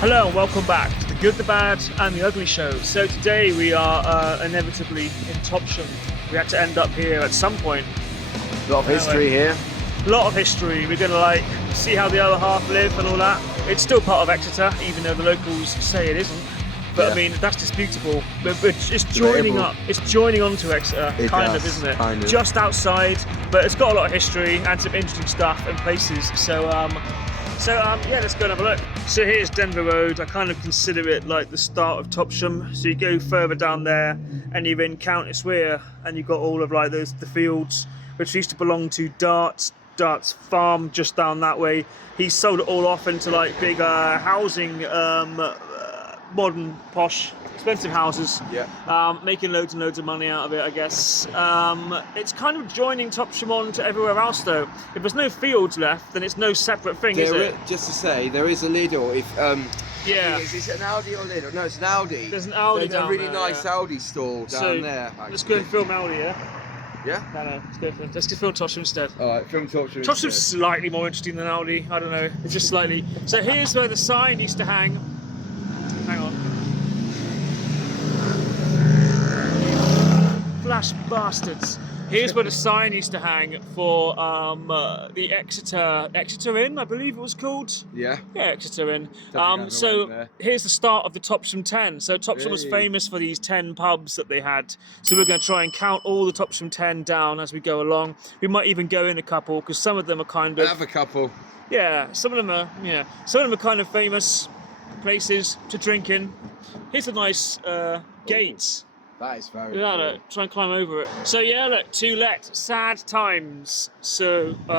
Hello and welcome back to the Good, the Bad and the Ugly show. So today we are inevitably in Topsham. We had to end up here at some point. A lot of history here. A lot of history. We're going to see how the other half live and all that. It's still part of Exeter, even though the locals say it isn't. But yeah. I mean, that's disputable. But it's joining up. It's joining on to Exeter, kind of, isn't it? Kind of. Just outside, but it's got a lot of history and some interesting stuff and places. So yeah, let's go and have a look. So here's Denver Road. I kind of consider it like the start of Topsham. So you go further down there and you're in Countess Weir, and you've got all of the fields which used to belong to Dart's farm just down that way. He sold it all off into big housing, modern, posh, expensive houses. Yeah. Making loads and loads of money out of it, I guess. It's kind of joining Topsham on to everywhere else, though. If there's no fields left, then it's no separate thing, is it? Just to say, there is a Lidl. Yeah. Is it an Aldi or Lidl? No, it's an Aldi. There's an Aldi There's down a really there, nice yeah. Aldi store down there. Actually. Let's go and film Aldi, yeah? Yeah? No, let's go film Topsham instead. Alright, film Topsham. Topsham's slightly more interesting than Aldi. I don't know. It's just slightly. So here's where the sign used to hang. Hang on. Flash bastards. Here's where the sign used to hang for the Exeter Inn, I believe it was called. Yeah. Yeah, Exeter Inn. So here's the start of the Topsham 10. So Topsham was famous for these 10 pubs that they had. So we're going to try and count all the Topsham 10 down as we go along. We might even go in a couple, because some of them are kind of. Have a couple. Yeah, some of them are. Yeah, some of them are kind of famous places to drink in. Here's a nice gate. That is very Yeah, cool. look, try and climb over it. So yeah, look, to let, sad times. So we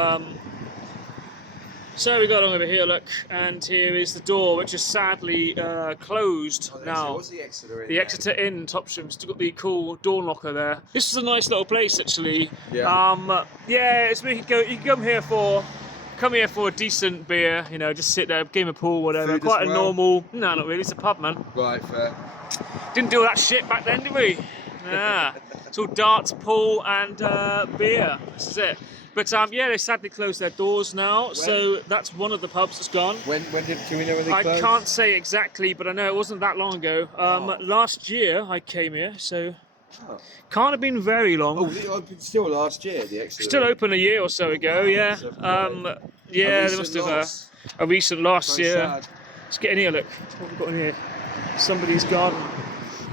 got on over here, look, and here is the door, which is sadly closed now. What's the Exeter Inn? The Exeter Inn, Topsham. Still got the cool door knocker there. This is a nice little place, actually. Yeah. Yeah, it's you can come here for a decent beer, just sit there, game of pool, whatever. Food Quite as a well? normal. No, not really. It's a pub, man. Right, fair. Didn't do all that shit back then, did we? Yeah. It's all darts, pool, and beer. This is it. But yeah, they sadly closed their doors now. So that's one of the pubs that's gone. Do we know when they closed? I can't say exactly, but I know it wasn't that long ago. Last year I came here, so can't have been very long. Oh, it opened still last year, the Exeter. Still open a year or so ago, yeah. Yeah, there must have a recent loss, yeah. Sad. Let's get in here, look. What have we got in here? Somebody's garden.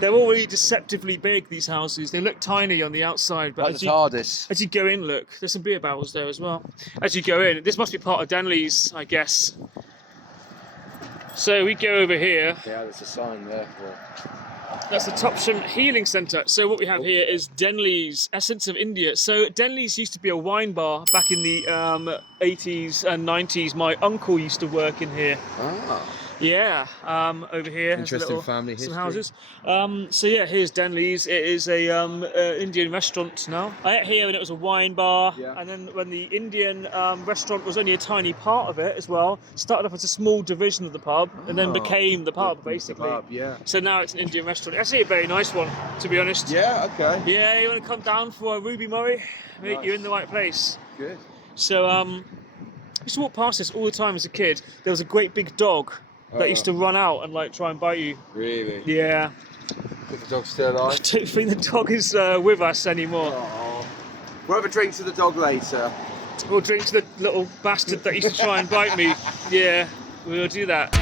They're already deceptively big, these houses. They look tiny on the outside, but Like the TARDIS. as you go in, look, there's some beer barrels there as well. As you go in, this must be part of Denley's, I guess. So we go over here. Yeah, there's a sign there. That's the Topsham Healing Centre. So what we have here is Denley's Essence of India. So Denley's used to be a wine bar back in the 80s and 90s. My uncle used to work in here. Ah. Yeah, over here. Interesting family history. Some houses. So yeah, here's Denley's. It is a Indian restaurant now. I ate here when it was a wine bar, and then when the Indian restaurant was only a tiny part of it as well. Started off as a small division of the pub, and then became the pub basically. The pub, yeah. So now it's an Indian restaurant. Actually, a very nice one, to be honest. Yeah. Okay. Yeah, you want to come down for a Ruby Murray? Mate, Nice. you're in the right place. Good. So I used to walk past this all the time as a kid. There was a great big dog that used to run out and try and bite you. Really? Yeah. Is the dog still I alive? don't think the dog is with us anymore. Oh. We'll have a drink to the dog later. We'll drink to the little bastard that used to try and bite me. Yeah, we'll do that.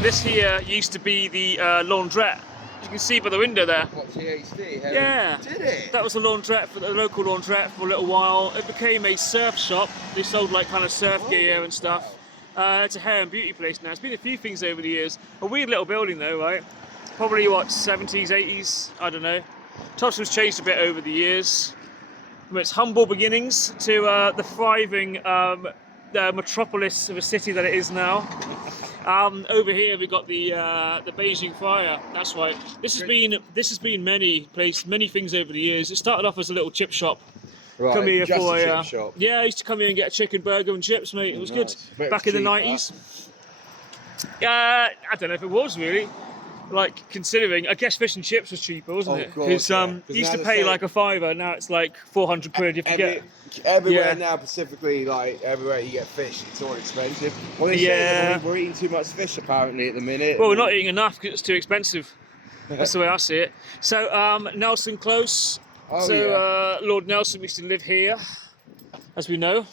This here used to be the laundrette. You can see by the window there. What, THD? Yeah. Did it? That was a laundrette, for the local laundrette for a little while. It became a surf shop. They sold kind of surf gear and stuff. It's a hair and beauty place now. It's been a few things over the years. A weird little building though, right? Probably 70s, 80s, I don't know. Topsham's changed a bit over the years. From its humble beginnings to the thriving metropolis of a city that it is now. Over here we've got the Beijing Fire. That's right. This has been many things over the years. It started off as a little chip shop. Right, Come here just for a chip shop. Yeah, I used to come here and get a chicken burger and chips, mate. It was Nice. good Bet back it's in the cheap, 90s. I don't know if it was really. Like, considering, I guess fish and chips was cheaper, wasn't Oh, it? God, Because yeah. you 'Cause used now to they're pay saying- like a fiver, now it's like 400 quid you forget. Everywhere Yeah. now, specifically, like everywhere you get fish, it's all expensive. Well, they Yeah. say we're eating too much fish apparently at the minute. Well, we're not eating enough because it's too expensive. That's the way I see it. So, Nelson Close. Oh, so, yeah. Lord Nelson used to live here, as we know,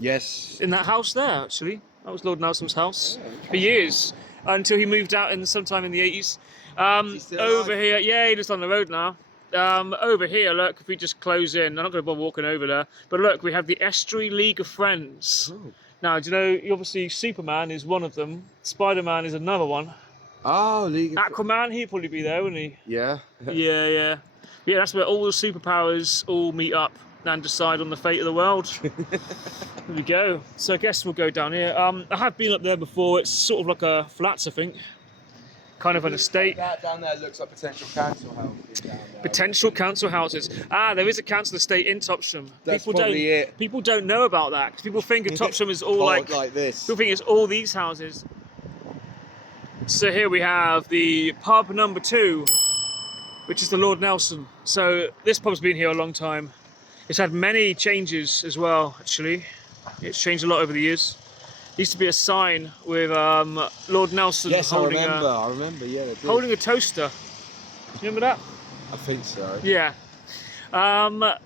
Yes. in that house there, actually. That was Lord Nelson's house Oh, for years, until he moved out in sometime in the 80s. Is he still Over alive? here, yeah, he lives on the road now. Over here, look, if we just close in, I'm not going to bother walking over there, but look, we have the Estuary League of Friends. Oh. Now, do you know, obviously Superman is one of them, Spider-Man is another one. Oh, League of Aquaman, he'd probably be there, wouldn't he? Yeah. Yeah. Yeah, that's where all the superpowers all meet up and decide on the fate of the world. There we go. So I guess we'll go down here. I have been up there before. It's sort of like a flats, I think. Kind of an estate. That down there looks like potential council houses down there. Potential council houses. There is a council estate in Topsham. That's probably it. People don't know about that because people think of Topsham is all like this. people think it's all these houses. So here we have the pub number 2, which is the Lord Nelson. So this pub's been here a long time. It's had many changes as well, actually. It's changed a lot over the years. There used to be a sign with Lord Nelson Yes, holding I remember. Yeah, they did. holding a toaster. Do you remember that? I think so. Yeah.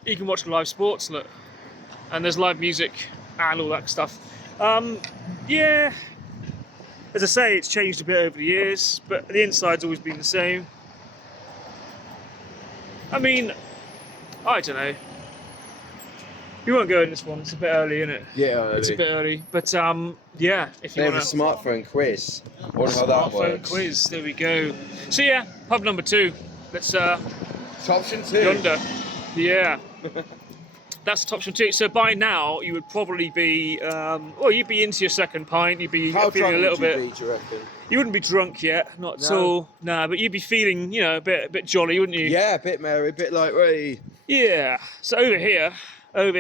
You can watch live sports, look. And there's live music and all that stuff. Yeah. As I say, it's changed a bit over the years, but the inside's always been the same. I mean, I don't know. We won't go in this one, it's a bit early, isn't it? Yeah, It's a bit early. But yeah, if you They have a want smartphone quiz. I wonder how that smartphone works. quiz, there we go. So yeah, pub number 2. Let's Option 2. yonder. Yeah. That's Topsham 2. So by now you would probably be well, you'd be into your second pint, you'd be How feeling drunk a little would you bit. be, do you reckon? You wouldn't be drunk yet, not at No. all. Nah, but you'd be feeling, you know, a bit jolly, wouldn't you? Yeah, a bit merry, a bit like, hey. Yeah. So over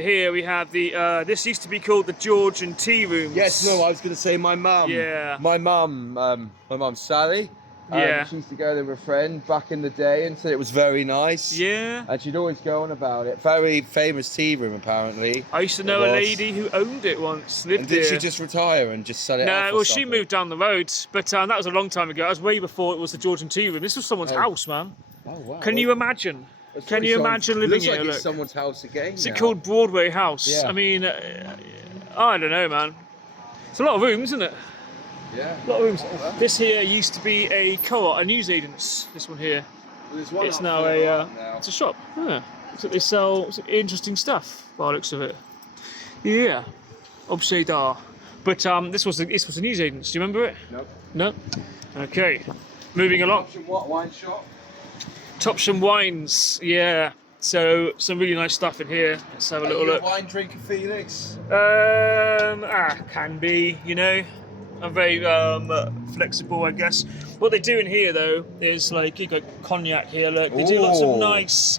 here we have the this used to be called the Georgian Tea Rooms. Yes, no, I was going to say my mum. Yeah. My mum, Sally. Yeah. She used to go there with a friend back in the day and said it was very nice. Yeah. And she'd always go on about it. Very famous tea room, apparently. I used to know It a was. lady who owned it once, lived And did there. she just retire and just sell it off? No, or well, she something? moved down the road, but that was a long time ago. That was way before it was the Georgian Tea Room. This was someone's Oh. house, man. Oh, wow. Can you imagine? It's Can probably you someone- imagine living looks here? like it's Look. someone's house again. Is it now. called Broadway House? Yeah. I mean, I don't know, man. It's a lot of rooms, isn't it? Yeah. A lot of rooms. wow. This here used to be a co-op, a newsagent's. This one here. Well, there's one It's up now further a. on now. It's a shop. Yeah. So they sell interesting stuff by the looks of it. Yeah. Objet d'art. But this was a newsagent's. Do you remember it? Nope. No. Okay. Moving along. Option what? Wine shop? Topsham wines. Yeah. So some really nice stuff in here. Let's have a Are little you look. a wine drinker, Felix? Can be, you know. I'm very flexible, I guess. What they do in here, though, is like you got cognac here. Look, they do lots of Ooh. nice,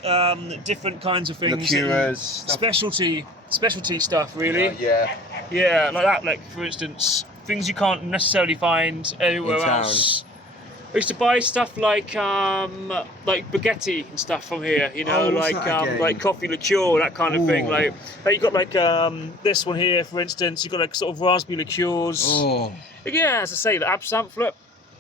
different kinds of things. Liqueurs. Stuff. Specialty stuff, really. Yeah. Yeah, like that. Like for instance, things you can't necessarily find anywhere In town. else. I used to buy stuff like spaghetti and stuff from here, you know, Oh, what's that again? like coffee liqueur, that kind of thing. Ooh. Like you got like this one here, for instance. You got like sort of raspberry liqueurs. Oh. Yeah, as I say, the absinthe flip.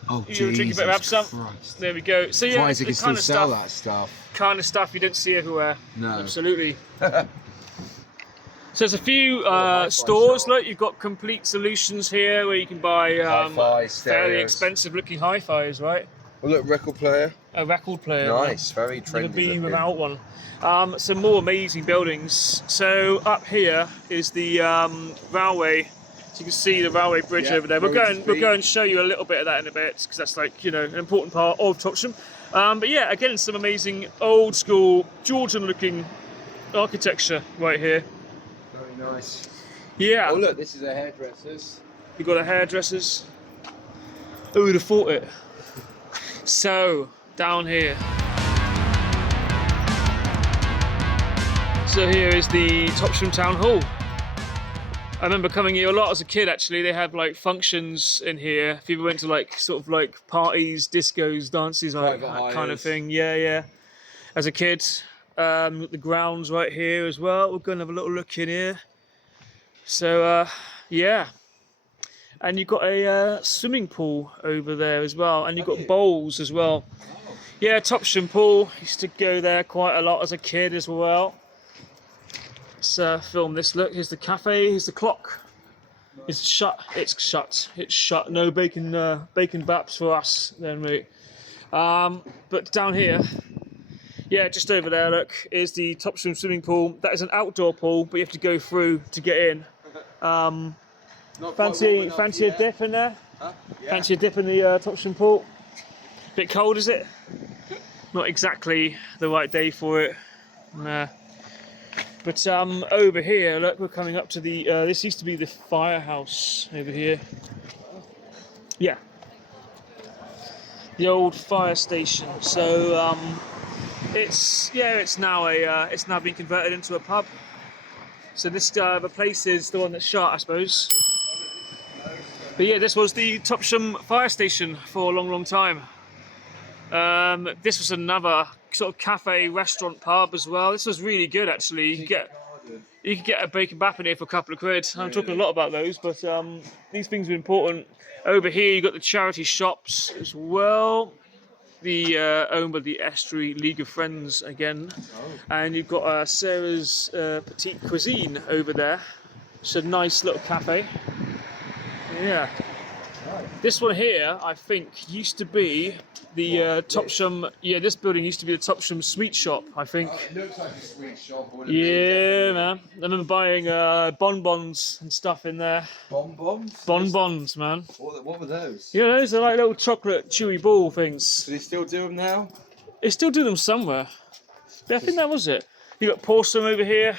Oh, You ever drink a bit of absinthe? Christ. There we go. So yeah, Surprised they the can kind still of sell stuff, that stuff. kind of stuff you don't see everywhere. No. Absolutely. So there's a few hi-fi stores. shop. Look, you've got Complete Solutions here, where you can buy Hi-fi, fairly stereos. expensive-looking hi-fis, right? Well, look, record player. A record player. Nice, very Never trendy. been looking. without one. Some more amazing buildings. So up here is the railway. So you can see the railway bridge Yeah, over there. Road to We'll go and show you a little bit of that in a bit, because that's like, you know, an important part of Topsham. But yeah, again, some amazing old school Georgian-looking architecture right here. Very nice. Yeah. Oh, look, this is a hairdresser's. You've got a hairdresser's. Who would have thought it? So, down here. So here is the Topsham Town Hall. remember coming here a lot as a kid. Actually, they had like functions in here. People went to like sort of like parties, discos, dances, like that kind of thing. Yeah, yeah. As a kid, the grounds right here as well. We're going to have a little look in here. So yeah, and you've got a swimming pool over there as well, and you've got bowls as well. Yeah, Topsham pool. Used to go there quite a lot as a kid as well. Let's film this. Look, here's the cafe. Here's the clock. It's shut. It's shut. It's shut. No bacon baps for us then, mate. But down here, yeah, just over there, look, is the Topsham swimming pool. That is an outdoor pool, but you have to go through to get in. Fancy a dip in there? Huh? Yeah. Fancy a dip in the Topsham pool? Bit cold, is it? Not exactly the right day for it. Nah. But over here, look, we're coming up to the. This used to be the firehouse over here. Yeah, the old fire station. So it's now been converted into a pub. So this the place is the one that's shut, I suppose. But yeah, this was the Topsham fire station for a long, long time. This was another sort of cafe, restaurant, pub as well. This was really good, actually. You could get a bacon bap in here for a couple of quid. I'm talking a lot about those, but these things are important. Over here, you've got the charity shops as well. The owned by the Estuary League of Friends again, and you've got Sarah's Petite Cuisine over there. It's a nice little cafe. Yeah. This one here, I think, used to be the Topsham. Yeah, this building used to be the Topsham sweet shop, I think. It looks like a sweet shop. Yeah, man. I remember buying bonbons and stuff in there. Bonbons? Bonbons, man. What were those? Yeah, those are like little chocolate chewy ball things. Do they still do them now? They still do them somewhere. Yeah, I think that was it. You got Porcelain over here.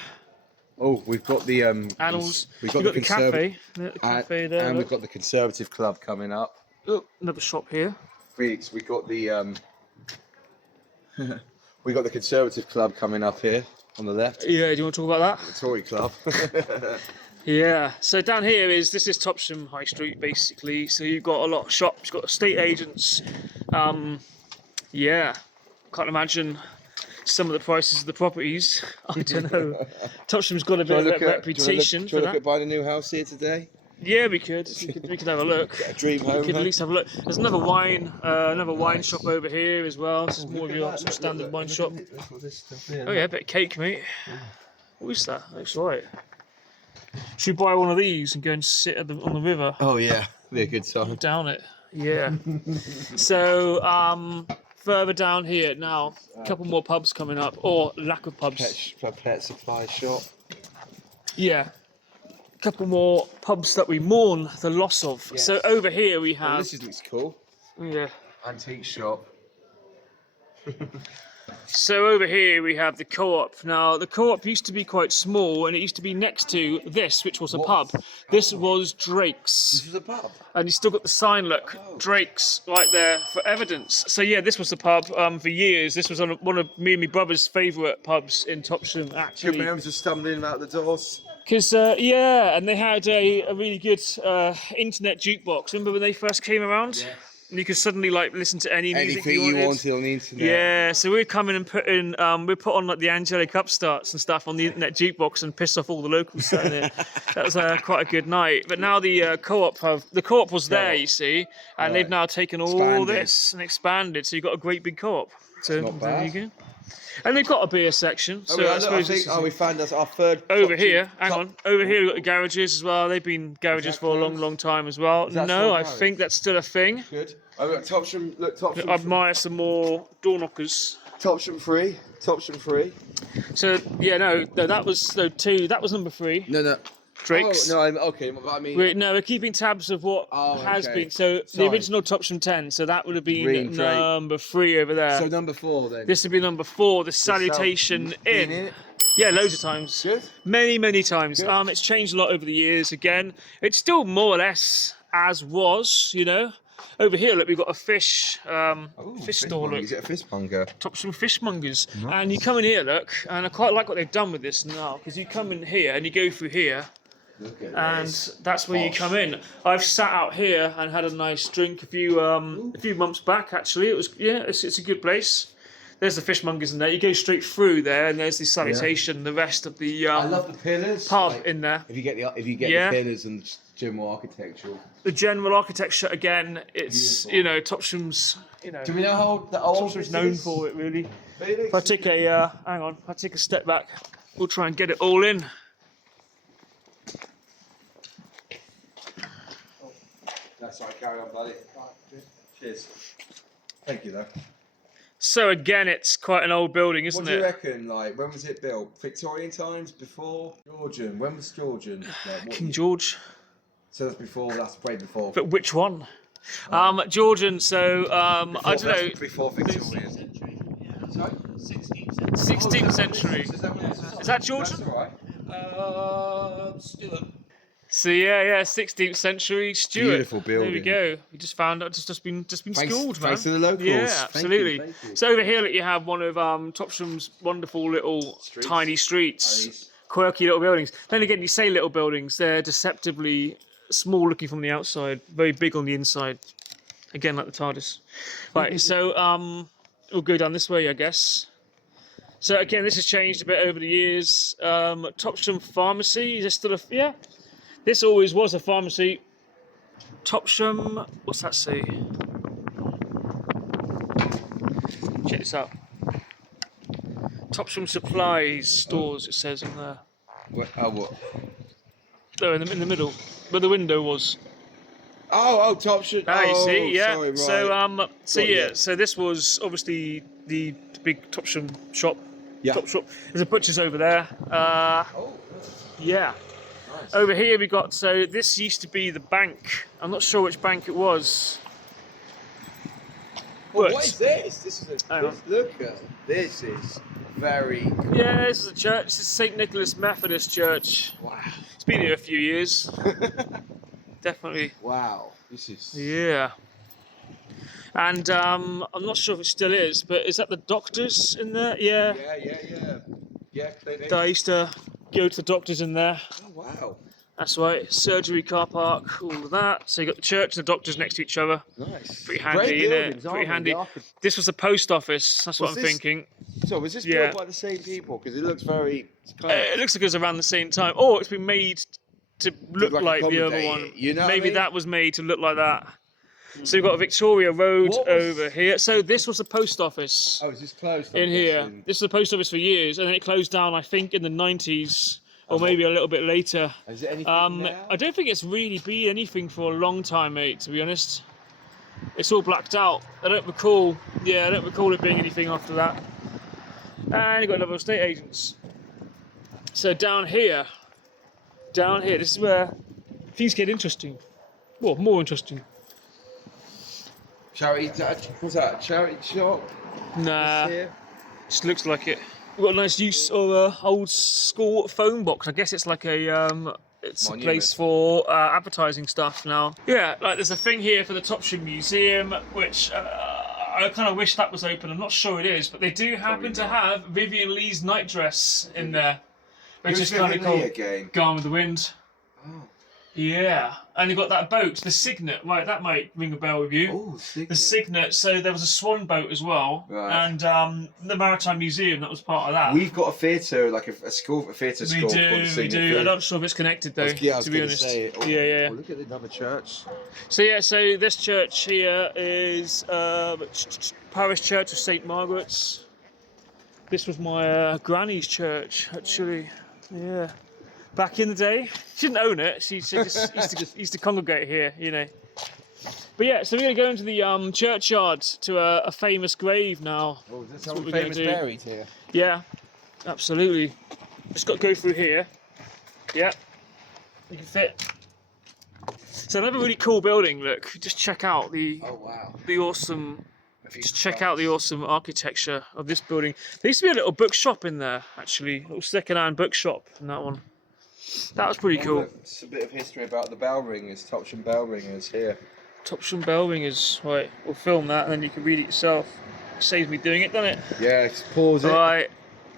Oh, we've got the Animals. We've got the cafe. The cafe there. And we've got the Conservative Club coming up. Oh, another shop here. Felix, we got the we got the Conservative Club coming up here on the left. Yeah, do you want to talk about that? The Tory Club. Yeah. So down here this is Topsham High Street basically. So you've got a lot of shops. You've got estate agents. Yeah. Can't imagine some of the prices of the properties. I don't know. Topsham's got a bit of a reputation for that. Do you want to look at buying a new house here today? Yeah, we could. We could have a look. Get a dream home. We could at least have a look. There's another wine shop over here as well. This is more of your sort of standard wine shop. Oh yeah, a bit of cake, mate. What is that? Looks right. Should we buy one of these and go and sit on the river? Oh yeah, be a good time. Down it. Yeah. So further down here now, a couple more pubs coming up, or lack of pubs. Pet supply shop. Yeah. Couple more pubs that we mourn the loss of. Yes. So over here we have. Oh, this looks cool. Yeah. Antique shop. So over here we have the Co-op. Now the Co-op used to be quite small, and it used to be next to this, which was a pub. This was Drake's. This was a pub. And you still got the sign, look, Drake's right there for evidence. So yeah, this was the pub for years. This was one of me and my brother's favourite pubs in Topsham, actually. Good man, just stumbling out the doors. Because, yeah, and they had a really good internet jukebox. Remember when they first came around? Yeah. And you could suddenly like listen to any music you wanted on the internet. Yeah, so we'd come in and put on like the angelic upstarts and stuff on the internet jukebox and piss off all the locals sat in it. That was quite a good night. But now the Co-op was there, you see, and they've now taken all this and expanded. So you've got a great big Co-op. So not bad. There you go. And they've got a beer section. So we found us our third. Over here, hang on. Over here we've got the garages as well. They've been garages for a long, long time as well. No, I think that's still a thing. Good. I've got Topsham. Look, Topsham. I admire some more door knockers. Topsham 3. Topsham 3. So yeah, no, that was two. That was number 3. No. Drake's. Oh, no, okay, but I mean. We're keeping tabs of what has been. So the original Topsham 10. So that would have been number 3 over there. So number 4 then. This would be number 4. The Salutation Inn. Yeah, loads of times. Good. Many times. Good. It's changed a lot over the years. Again, it's still more or less as was. You know. Over here, look, we've got a fish store. Look, is it a fishmonger? Topsham Fishmongers. Nice. And you come in here, look, and I quite like what they've done with this now, because you come in here and you go through here, Look at and this. that's where you Posh. come in. I've sat out here and had a nice drink a few months back. Actually, it's a good place. There's the fishmongers in there. You go straight through there, and there's the salutation. The rest of the I love the pillars. pub like, in there. If you get the Yeah. pillars and general architectural. The general architecture again. It's Beautiful. Topsham's. Do we know how the old Topsham's known for it really. Felix? If I take a hang on, if I take a step back, we'll try and get it all in. That's right, carry on, buddy. Cheers. Thank you, though. So again, it's quite an old building, isn't What do you it? reckon? Like, when was it built? Victorian times? Before? Georgian? When was Georgian? Like, what King year? George. So that's before. That's way before. But which one? Georgian. So I don't know. Before Victorian. Sorry? 16th century. Is that Georgian? That's all right. Stuart. So yeah, 16th century Stuart. Beautiful There we building. go. We just found out. Just been schooled, man. Thanks to the locals. Yeah, Thank you, absolutely. thank you. So over here, you have one of Topsham's wonderful little Streets. tiny streets, Nice. quirky little buildings. Then again, you say little buildings, they're deceptively small looking from the outside, very big on the inside. Again, like the TARDIS. Right. So we'll go down this way, I guess. So again, this has changed a bit over the years. Topsham Pharmacy, is there still a... Yeah. This always was a pharmacy. Topsham, what's that say? Check this out. Topsham Supplies Stores, it says in there. What? There, in the middle, where the window was. Oh, Topsham. Ah, you oh, see, yeah. Sorry, right. So Got yeah, you. so this was obviously the big Topsham shop. Yeah. Top shop. There's a butcher's over there. Oh, Yeah. nice. Over here we got, so this used to be the bank. I'm not sure which bank it was. Well, But- what is this? This is Hang on. look at this. Is very cool. Yeah, this is a church. This is St. Nicholas Methodist Church. Wow. It's been here a few years. Definitely. Wow. This is. Yeah. And I'm not sure if it still is, but is that the doctors in there? Yeah. Yeah, clinic. I used to go to the doctors in there. Oh, wow. That's right. Surgery, car park, all of that. So you got the church and the doctors next to each other. Nice. Pretty handy, Great innit? buildings, aren't Pretty they? handy. The archi- This was the post office. That's what Was I'm this- thinking. So was this Yeah. built by the same people? Because it looks very. It's kind of, It looks like it was around the same time. Or it's been made to look like like the other accommodate one. it, you know what I Maybe mean? that was made to look like that. So we've got Victoria Road What was- over here. So this was the post office oh, is this closed? in I'm here. guessing? This was the post office for years, and then it closed down, I think, in the 90s, or maybe a little bit later. Is it anything now? I don't think it's really been anything for a long time, mate, to be honest. It's all blacked out. I don't recall it being anything after that. And you've got another estate agents. So down here, this is where things get interesting. Well, more interesting. Charity. What's that? Charity shop. Nah, Here? just looks like it. We've got a nice use of a old school phone box. I guess it's like a it's Monument. a place for advertising stuff now. Yeah, like there's a thing here for the Topsham Museum, which I kind of wish that was open. I'm not sure it is, but they do happen to have Vivian Lee's night dress in there, which is kind of cool. Again. Gone with the Wind. Oh. Yeah, and you've got that boat, the Signet. Right, that might ring a bell with you. Oh, The Signet. So there was a swan boat as well, Right. and the Maritime Museum, that was part of that. We've got a theatre, like a theatre We school called the do. Signet. I'm not sure if it's connected though. I was to be gonna honest. say it. Oh, Yeah. oh, look at another church. So yeah, so this church here is Parish Church of St Margaret's. This was my granny's church, actually. Yeah. Back in the day, she didn't own it. She just used to congregate here, you know. But yeah, so we're going to go into the churchyard to a famous grave now. Oh, is this what how we're gonna famous do. buried here? Yeah, absolutely. Just got to go through here. Yeah, you can fit. So another really cool building. Look, just check out the wow. awesome. Just check out the awesome architecture of this building. There used to be a little bookshop in there, actually, a little second-hand bookshop in that one. That was pretty cool. It's a bit of history about the bell ringers, Topsham bell ringers here. Topsham bell ringers. Right, we'll film that and then you can read it yourself. Saves me doing it, doesn't it? Yeah, let's pause it. Right,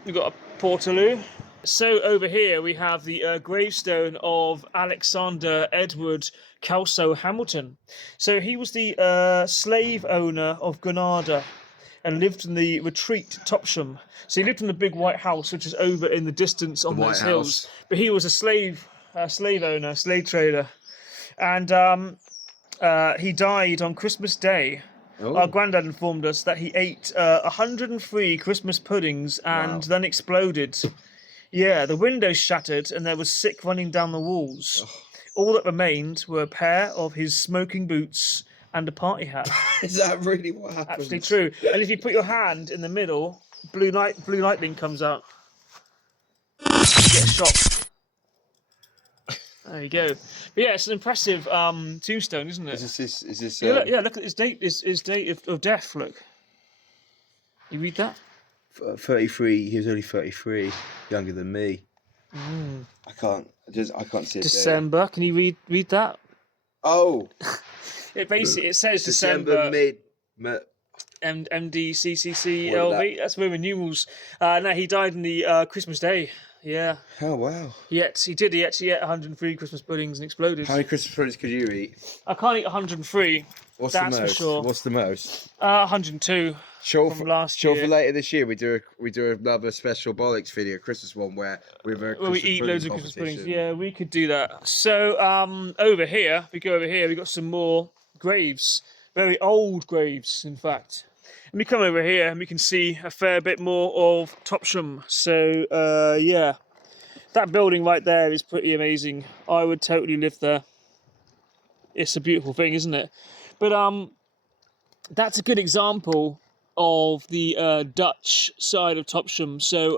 we've got a portaloo. So over here we have the gravestone of Alexander Edward Kelso Hamilton. So he was the slave owner of Granada and lived in the retreat Topsham. So he lived in the big white house, which is over in the distance on those hills. But he was a slave owner, slave trader, and he died on Christmas Day. Oh. Our granddad informed us that he ate 103 Christmas puddings and then exploded. Yeah, the windows shattered and there was sick running down the walls. Oh. All that remained were a pair of his smoking boots and a party hat. Is that really what happened? Absolutely true. And if you put your hand in the middle, blue lightning comes out. You get shot. There you go. But yeah, it's an impressive tombstone, isn't it? Is this? Yeah, look at his date. His date of death. Look. You read that? 33. He was only 33, younger than me. I can't see it. December. Can you read that? Oh. It says December mid. MDCCCLV. That's Roman numerals. No, he died on the Christmas Day. Yeah. Oh wow. Yet he did. He actually ate 103 Christmas puddings and exploded. How many Christmas puddings could you eat? I can't eat 103. What's that's the most? For sure. What's the most? 102. Sure, from last year. For later this year, we do another special Bollocks video, Christmas one, where we eat loads of Christmas puddings. Yeah, we could do that. So over here, we got some more graves, very old graves, in fact. And we come over here and we can see a fair bit more of Topsham. So yeah, that building right there is pretty amazing. I would totally live there. It's a beautiful thing, isn't it? But that's a good example of the Dutch side of Topsham. So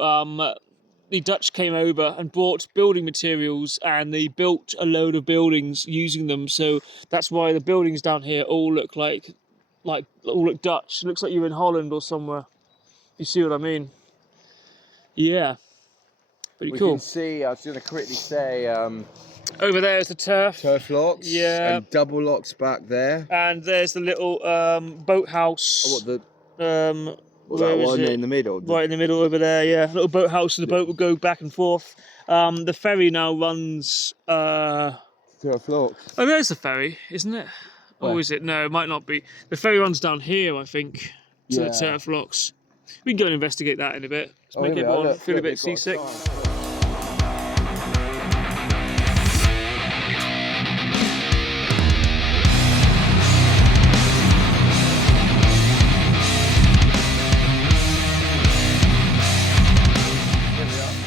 the Dutch came over and brought building materials and they built a load of buildings using them. So that's why the buildings down here all look like all look Dutch. It looks like you're in Holland or somewhere. You see what I mean? Yeah. Pretty cool. We can see, I was going to quickly say... over there is the turf. Turf locks. Yeah. And double locks back there. And there's the little boathouse. Oh, what the... that one in the middle? Right in the middle over there, yeah. Little boathouse, so the boat will go back and forth. The ferry now runs... Turf locks. Oh, there's the ferry, isn't it? Where? Or is it? No, it might not be. The ferry runs down here, I think, to the turf locks. We can go and investigate that in a bit. Let's make everyone feel a bit seasick.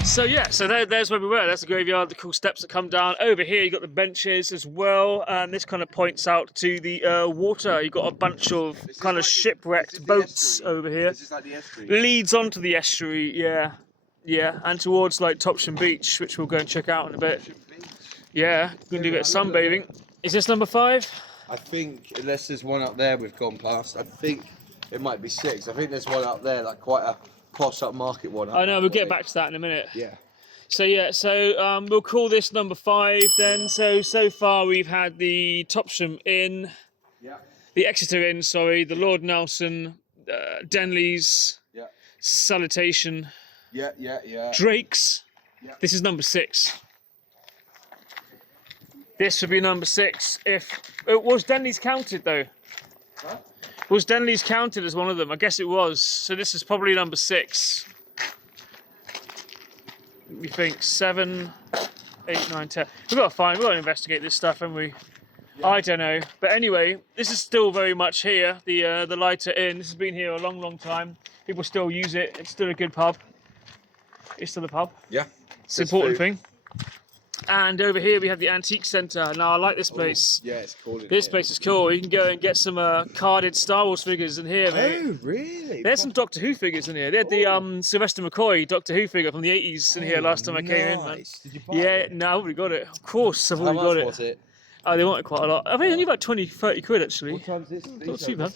So yeah, so there's where we were. That's the graveyard, the cool steps that come down. Over here, you've got the benches as well, and this kind of points out to the water. You've got a bunch of kind of shipwrecked boats over here. This is like the estuary. Leads onto the estuary, yeah, and towards like Topsham Beach, which we'll go and check out in a bit. Yeah, gonna do a bit of sunbathing. Is this number 5? I think, unless there's one up there we've gone past, I think it might be 6. I think there's one up there, like quite a posh up market one. I know, we'll get back to that in a minute. Yeah. So yeah, we'll call this number 5 then. So far we've had the Topsham Inn, the Exeter Inn, sorry, the Lord Nelson, Denley's, Salutation, Drake's. Yeah. This is number 6. This would be number 6 if was Denley's counted though. Huh? Was Denley's counted as one of them? I guess it was. So this is probably number 6. We think 7, 8, 9, 10. We've got to investigate this stuff, haven't we? Yeah. I don't know. But anyway, this is still very much here. The Lighter Inn. This has been here a long, long time. People still use it. It's still a good pub. It's still a pub. Yeah. It's an important thing. And over here we have the Antique Centre. Now I like this place. Oh, yeah, it's cool. This place is cool. You can go and get some carded Star Wars figures in here, mate. Oh, really? There's some Doctor Who figures in here. They had the Sylvester McCoy Doctor Who figure from the 80s in here last time I came in, man. Did you buy it? No, I've already got it. Of course, I've already got it. How much was it? Oh, they wanted quite a lot. I think only about 20, 30 quid actually. What time's this? Not too bad.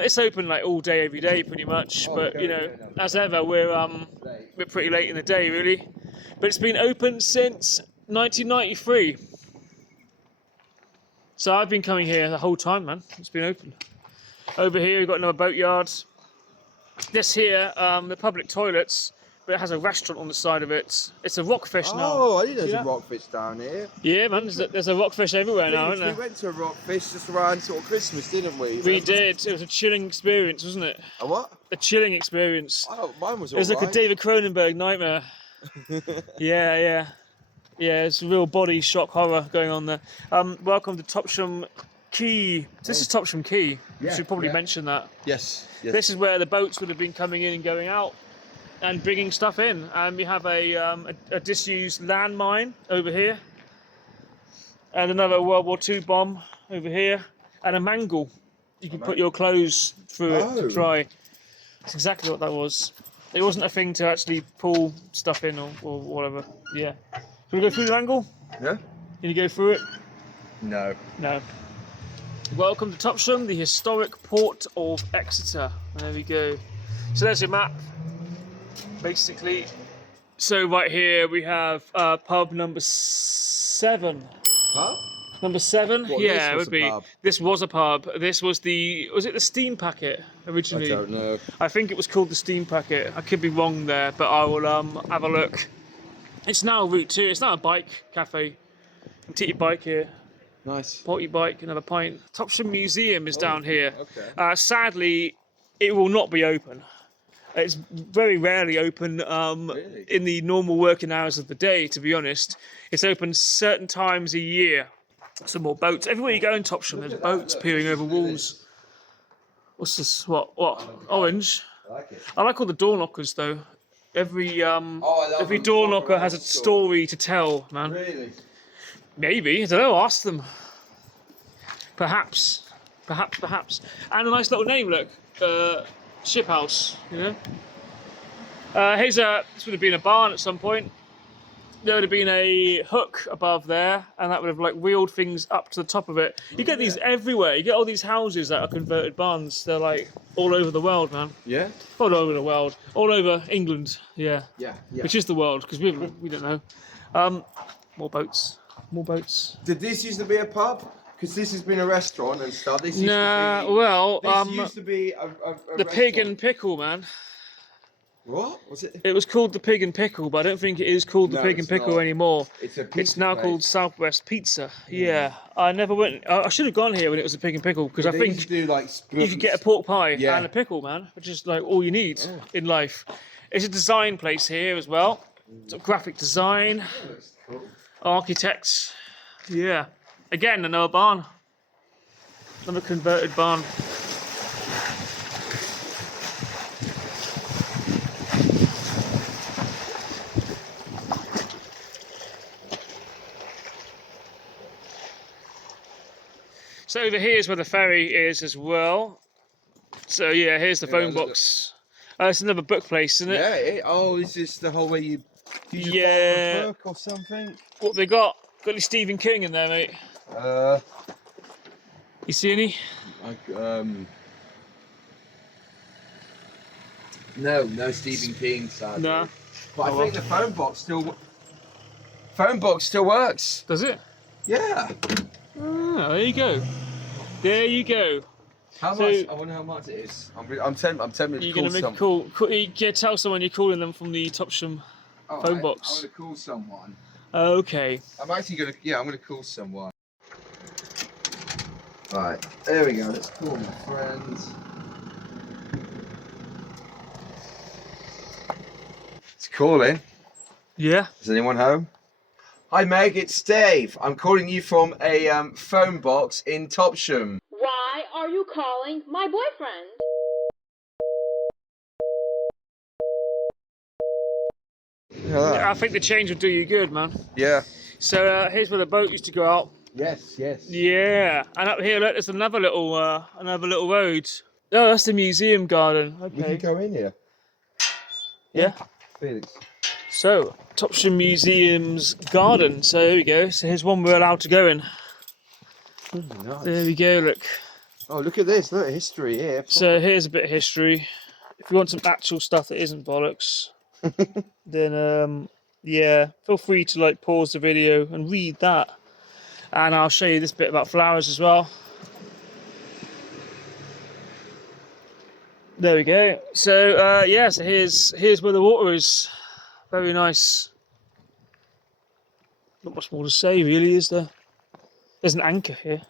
It's open like all day, every day, pretty much. But you know, as ever, we're pretty late in the day, really. But it's been open since 1993. So I've been coming here the whole time, man. It's been open. Over here, we've got another boatyard. This here, the public toilets but it has a restaurant on the side of it. It's a rockfish now. Oh, I didn't know See there's a that? rockfish down here. Yeah, man, there's a rockfish everywhere now, We isn't there? went to a rockfish just around sort of Christmas, didn't we? We did. It was a chilling experience, wasn't it? A what? A chilling experience. Oh, mine was It was like a David Cronenberg nightmare. Yeah. Yeah, it's a real body shock horror going on there. Welcome to Topsham Quay. This is Topsham Quay. We should probably mention that. Yes. This is where the boats would have been coming in and going out and bringing stuff in. And we have a disused landmine over here, and another World War II bomb over here, and a mangle. You can put your clothes through it to dry. That's exactly what that was. It wasn't a thing to actually pull stuff in or whatever. Yeah. Can we go through the mangle? Yeah. Can you go through it? No. No. Welcome to Topsham, the historic port of Exeter. There we go. So there's your map, basically. So right here we have pub number 7. Pub? Number 7? What, yeah, it would be. Pub? This was a pub. This was was it the steam packet originally? I don't know. I think it was called the steam packet. I could be wrong there, but I will have a look. It's now Route 2. It's now a bike cafe. You can take your bike here. Nice. Port your bike, another pint. Topsham Museum is down here. Okay. Sadly, it will not be open. It's very rarely open Really? in the normal working hours of the day, to be honest. It's open certain times a year. Some more boats. Everywhere you go in Topsham, there's boats peering over walls. What's this? What? Orange? I like it. I like all the door knockers though. Every I love every them. door knocker has a story to tell, man. Really? Maybe, I don't know, ask them. Perhaps. And a nice little name, look. Ship house, you know? This would have been a barn at some point. There would have been a hook above there, and that would have like wheeled things up to the top of it. You get these everywhere. You get all these houses that are converted barns. They're like all over the world, man. Yeah. All over the world. All over England, yeah. Yeah. Which is the world, because we don't know. More boats. More boats. Did this used to be a pub? Because this has been a restaurant and stuff. This used Nah, to be, well, this used to be a the Pig restaurant. and Pickle, man. What was it? It was called the Pig and Pickle, but I don't think it is called the No, Pig and it's Pickle not. anymore. It's a It's pizza now place. called Southwest Pizza. Yeah, I never went. I should have gone here when it was a Pig and Pickle because I They think used to do like you could get a pork pie Yeah. and a pickle, man, which is like all you need in life. It's a design place here as well. It's a graphic design, Cool. architects. Yeah, again another barn, another converted barn. So over here is where the ferry is as well. So yeah, here's the phone look box. It's another book place, isn't it? Yeah. Oh, is this the whole way you? Do you just Yeah. borrow a book or something? What have they got? Got any Stephen King in there, mate? You see any? No Stephen King, sadly. No. But I think the phone box still works. Does it? Yeah. Ah, there you go. There you go. How So- much? I wonder how much it is. I'm tempted to You're call gonna make a call. You can tell someone you're calling them from the Topsham phone box. I'm gonna call someone. Okay. I'm actually gonna. Yeah, I'm gonna call someone. Right. There we go. Let's call my friends. It's calling. Yeah. Is anyone home? Hi Meg, it's Dave. I'm calling you from a phone box in Topsham. Why are you calling my boyfriend? Yeah. I think the change will do you good, man. Yeah. So here's where the boat used to go out. Yes. Yeah, and up here, look, there's another little road. Oh, that's the museum garden. We can Okay. go in here. Yeah. Felix. So, Topsham Museum's garden. So there we go. So here's one we're allowed to go in. Nice. There we go. Look. Oh, look at this. Look at history here. So here's a bit of history. If you want some actual stuff that isn't bollocks, then yeah, feel free to like pause the video and read that. And I'll show you this bit about flowers as well. There we go. So yeah, so here's where the water is. Very nice. Not much more to say, really, is there? There's an anchor here.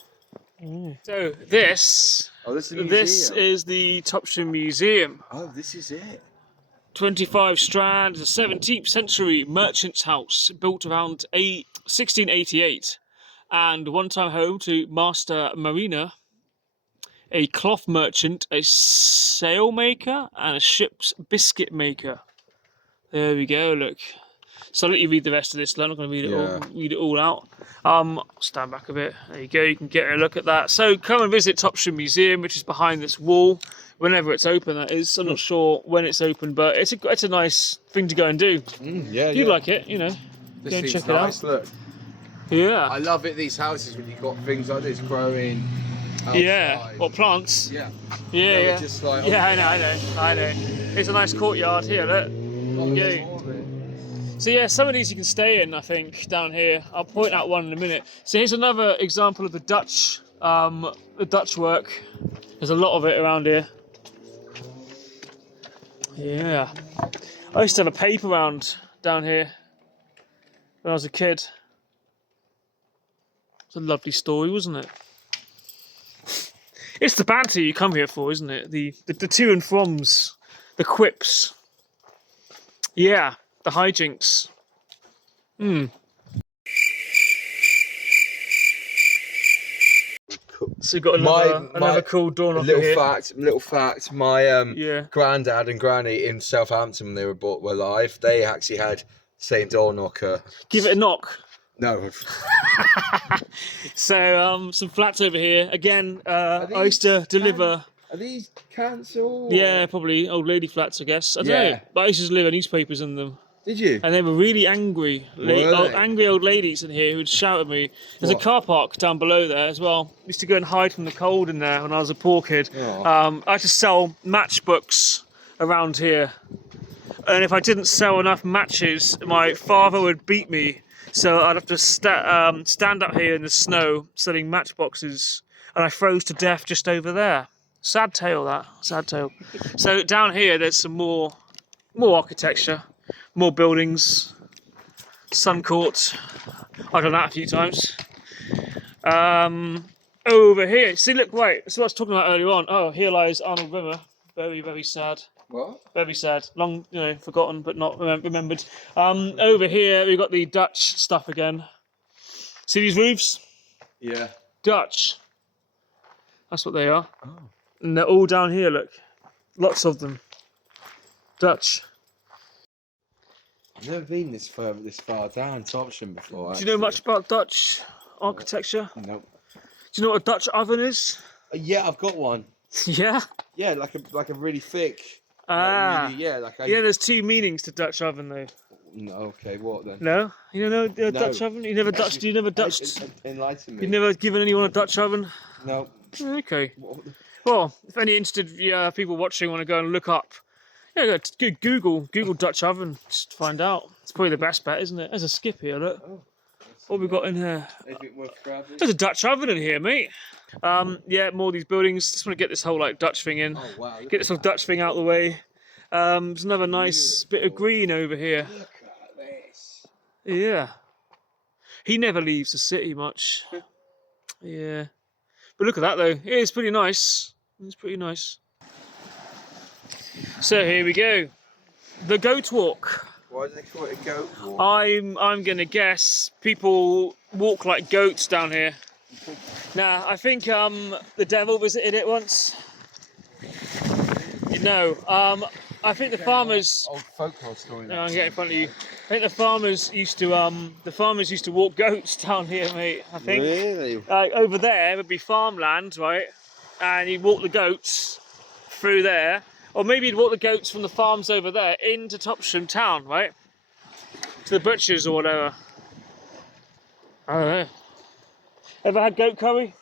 So this this is this is the Topsham Museum. Oh, this is it. 25 Strand, a 17th century merchant's house built around 1688, and one-time home to Master Mariner, a cloth merchant, a sailmaker, and a ship's biscuit maker. There we go. Look. So I'll let you read the rest of this. I'm not going to read it all out. Stand back a bit. There you go. You can get a look at that. So come and visit Topsham Museum, which is behind this wall. Whenever it's open, that is. I'm not sure when it's open, but it's a nice thing to go and do. You'd like it, you know. This go and check nice. it out. Look. Yeah. I love it. These houses when you've got things like this growing. Outside. Yeah. What, plants? Yeah. Yeah. Yeah. Just like, Yeah. I know. It's a nice courtyard here. Look. Yeah. So yeah, some of these you can stay in, I think, down here. I'll point out one in a minute. So here's another example of the Dutch work. There's a lot of it around here. Yeah. I used to have a paper round down here when I was a kid. It's a lovely story, wasn't it? It's the banter you come here for, isn't it? The to and froms, the quips. Yeah. The hijinks. So you've got another cool door knocker here. Little fact. My granddad and granny in Southampton, when they were alive, they actually had same door knocker. Give it a knock. No. So some flats over here. Again, I used to deliver. Are these council? Yeah, probably old lady flats, I guess. I don't know. But I used to deliver newspapers in them. Did you? And they were really angry. Angry old ladies in here who would shout at me. There's a car park down below there as well. I used to go and hide from the cold in there when I was a poor kid. I had to sell matchbooks around here. And if I didn't sell enough matches, my father would beat me. So I'd have to stand up here in the snow selling matchboxes. And I froze to death just over there. Sad tale, that. Sad tale. So down here, there's some more architecture. More buildings, sun court. I've done that a few times. Over here, see, look, right. So what I was talking about earlier on. Oh, here lies Arnold Rimmer. Very, very sad. What? Very sad. Long, forgotten but not remembered. Over here we've got the Dutch stuff again. See these roofs? Yeah. Dutch. That's what they are. Oh. And they're all down here. Look, lots of them. Dutch. I've never been this far down Topsham before. Do you know much about Dutch architecture? Nope. Do you know what a Dutch oven is? Yeah, I've got one. Yeah? Yeah, like a really thick. Ah. Like really, yeah, there's two meanings to Dutch oven though. No, okay, what then? No? You don't know No. Dutch oven? You never Dutched? You never Dutched? Enlighten me. You've never given anyone a Dutch oven? No. Okay. Well, if any interested people watching want to go and look up, yeah, Google Dutch oven just to find out. It's probably the best bet, isn't it? There's a skip here, look. Oh, what have we got in here? anything worth grabbing? There's a Dutch oven in here, mate. Yeah, more of these buildings. Just want to get this whole Dutch thing in. Oh wow. Get this whole Dutch thing out of the way. There's another nice bit of green over here. Look at this. Yeah. He never leaves the city much. Yeah. But look at that though. It is pretty nice. It's pretty nice. So here we go. The goat walk. Why do they call it a goat walk? I'm gonna guess people walk like goats down here. Now I think the devil visited it once. No, I think the farmers. Old folklore story. No, I'm getting in front of you. I think the farmers used to walk goats down here, mate. I think. Really? Over there would be farmland, right? And you'd walk the goats through there, or maybe you'd walk the goats from the farms over there into Topsham town, right? To the butchers or whatever. I don't know. Ever had goat curry?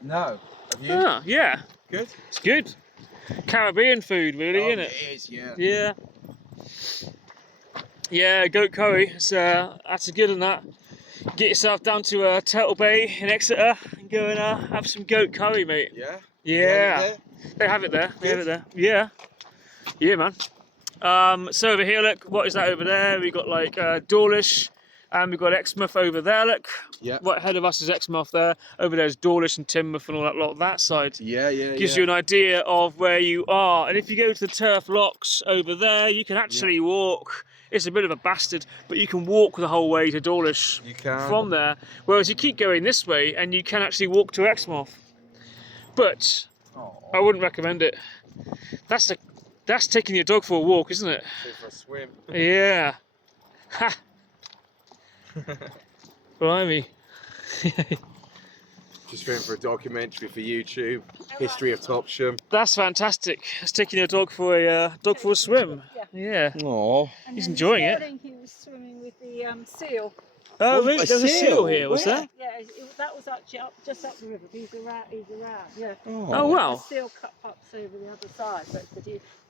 No. Have you? Ah, yeah. Good. It's good. Caribbean food, really, isn't it? It is, yeah. Yeah. Yeah, goat curry. It's that's a good one. That. Get yourself down to Turtle Bay in Exeter and go and have some goat curry, mate. Yeah. Yeah. They have it there. They have it there. Yeah. Yeah, man. So over here, look, what is that over there? We got like Dawlish, and we've got Exmouth over there, look. Yeah. Right ahead of us is Exmouth there. Over there's Dawlish and Teignmouth and all that lot. That side Yeah, yeah, gives you an idea of where you are. And if you go to the turf locks over there, you can actually walk. It's a bit of a bastard, but you can walk the whole way to Dawlish You can. from there. Whereas you keep going this way, and you can actually walk to Exmouth. But I wouldn't recommend it. That's taking your dog for a walk, isn't it? For a swim. Yeah. Ha! Blimey. Just going for a documentary for YouTube. History of Topsham. That's fantastic. It's taking your dog for a swim. Yeah. Oh. He's enjoying it. He was swimming with the seal. Oh, What, really? a There's a seal seal? here, was Where? there? Yeah, that was actually just up the river. He's around. Yeah. Oh, wow. The seal cut ups over the other side, but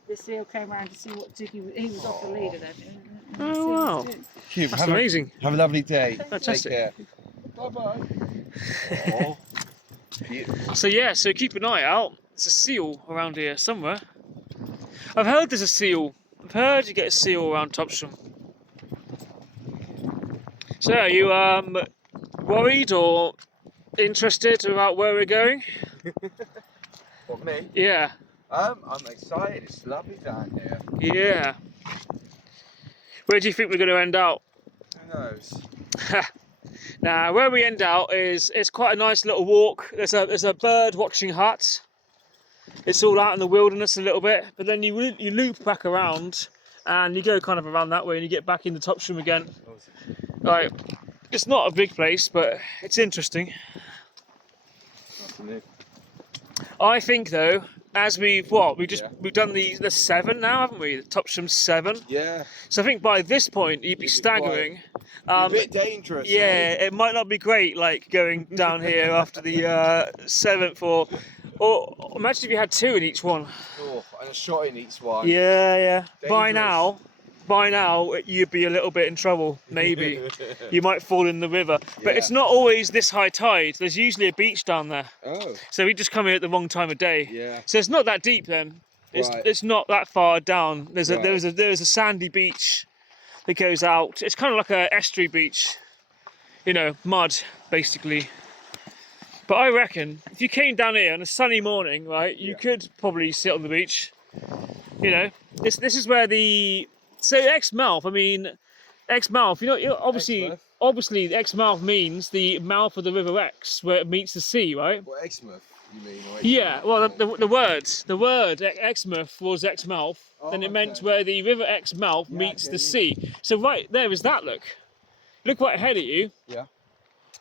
the seal came around to see what Diggy was. He was off the leader then. and the Oh, seal was wow. doing. Cute. That's amazing. Have a lovely day. Fantastic. Take care. Bye-bye. Oh. Beautiful. So yeah, so keep an eye out. There's a seal around here somewhere. I've heard there's a seal. I've heard you get a seal around Topsham. So are you worried or interested about where we're going? What, me? Yeah. I'm excited. It's lovely down here. Yeah. Where do you think we're going to end out? Who knows? Now, where we end out is it's quite a nice little walk. There's a bird watching hut. It's all out in the wilderness a little bit, but then you loop back around and you go kind of around that way and you get back into Topsham again. Right, it's not a big place, but it's interesting. I think though, as we've done the 7 now, haven't we? The Topsham 7. Yeah. So I think by this point you'd be staggering. A bit dangerous. Yeah, it might not be great, like going down here after the 7th, or imagine if you had 2 in each one. Oh, and a shot in each one. Yeah, yeah. Dangerous. By now, you'd be a little bit in trouble. Maybe you might fall in the river, but Yeah. it's not always this high tide. There's usually a beach down there, Oh. so we just come here at the wrong time of day. Yeah. So it's not that deep then. Right. It's not that far down. There's Right. a sandy beach that goes out. It's kind of like a estuary beach, mud basically. But I reckon if you came down here on a sunny morning, right, you could probably sit on the beach. This is where Exmouth. I mean, Exmouth. Obviously, the Exmouth means the mouth of the River Ex, where it meets the sea, right? What, Exmouth, you mean? Or Yeah, well, the word Exmouth was Exmouth, then it meant okay. where the River Exmouth meets the sea. So right there is that, look right ahead at you, Yeah.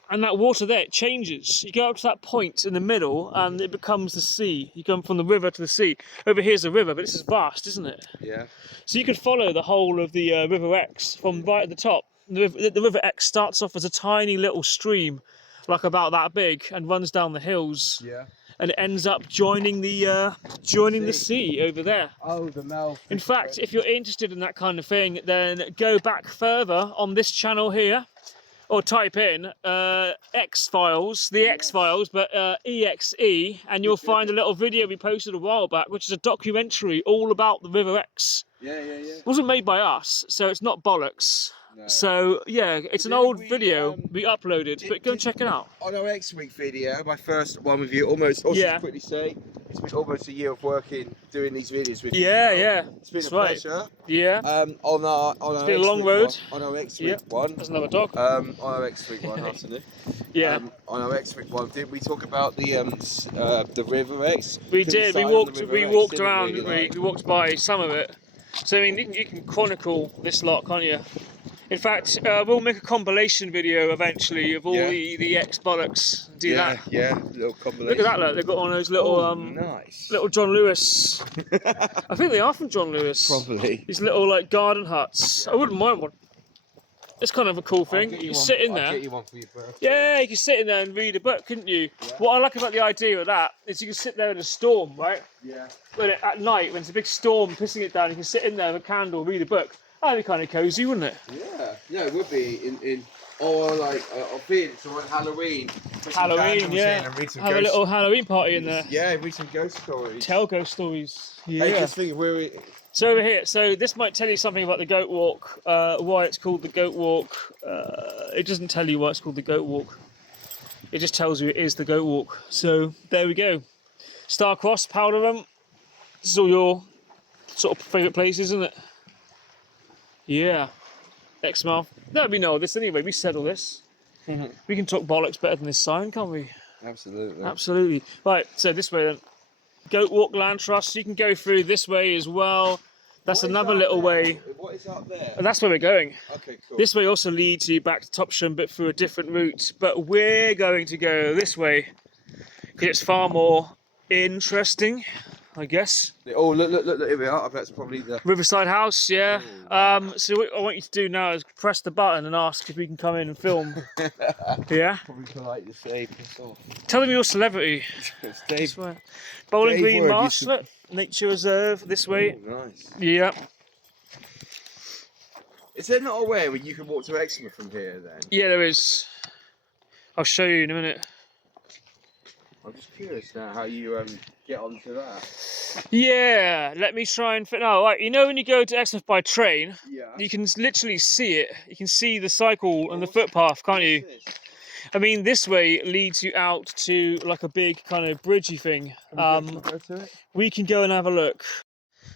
and that water there, it changes. You go up to that point in the middle, and it becomes the sea. You come from the river to the sea. Over here's the river, but this is vast, isn't it? Yeah. So you could follow the whole of the River Ex from right at the top. The River Ex starts off as a tiny little stream, like about that big, and runs down the hills. Yeah. And it ends up joining the sea over there. Oh, the mouth. In fact, if you're interested in that kind of thing, then go back further on this channel here, or type in X-Files, the X-Files, but EXE, and you'll find a little video we posted a while back, which is a documentary all about the River Ex. Yeah. It wasn't made by us, so it's not Bollox. No. So yeah, it's an Did old we, video we uploaded, but go and check it out. On our X Week video, my first one with you, almost, I'll Yeah. just quickly say, it's been almost a year of working, doing these videos with you. Yeah, now. yeah. It's been That's a right. pleasure. Yeah, On our been a X long Week road. One, on our X Week Yep. one. there's another dog. On our X Week one, afternoon. Yeah. On our X Week one, didn't we talk about the River X? We Couldn't did. start We on the River X, walked didn't around. we? Didn't we? Like- We walked by some of it. So I mean, you can chronicle this lot, can't you? In fact, we'll make a compilation video eventually of all Yeah. the ex bollocks. Do that. Yeah, little compilation. Look at that! Look, they've got one of those little nice. little John Lewis. I think they are from John Lewis. Probably. These little like garden huts. I wouldn't mind one. It's kind of a cool thing. You can sit in I'll there. get you one for your birthday. Yeah, you can sit in there and read a book, couldn't you? Yeah. What I like about the idea of that is you can sit there in a storm, right? Yeah. At night, when it's a big storm pissing it down, you can sit in there with a candle, read a book. That'd be kind of cosy, wouldn't it? Yeah, it would be or like a thing, so on Halloween. Put some Halloween, candles yeah. in and read some Have a little Halloween party in there. Yeah, read some ghost stories. Tell ghost stories. Yeah. Hey, just think, So over here, so this might tell you something about the goat walk, why it's called the goat walk. It doesn't tell you why it's called the goat walk. It just tells you it is the goat walk. So there we go. Starcross, Powderham. This is all your sort of favourite places, isn't it? Yeah. Exmouth. No, we know this anyway. We said all this. We can talk bollocks better than this sign, can't we? Absolutely. Absolutely. Right, so this way then. Goat Walk Land Trust. You can go through this way as well. That's What is another up little there? way. What is up there? And that's where we're going. Okay, cool. This way also leads you back to Topsham, but through a different route. But we're going to go this way because it's far more interesting, I guess. Oh, look, here we are. That's probably the... Riverside House, yeah. Oh, So what I want you to do now is press the button and ask if we can come in and film. Yeah? Probably polite to say, piss off. Tell them you're a celebrity. It's Dave. Swear. Bowling Dave Green Ward Marsh, used to- look. Nature Reserve, this way. Oh, nice. Yeah. Is there not a way where you can walk to Exeter from here then? Yeah, there is. I'll show you in a minute. I'm just curious now how you get onto that. Yeah, let me try and fit. No, right. You know when you go to Exmouth by train, Yeah. you can literally see it. You can see the cycle and the footpath, can't you? I mean, this way leads you out to like a big kind of bridgey thing. Go to it? We can go and have a look.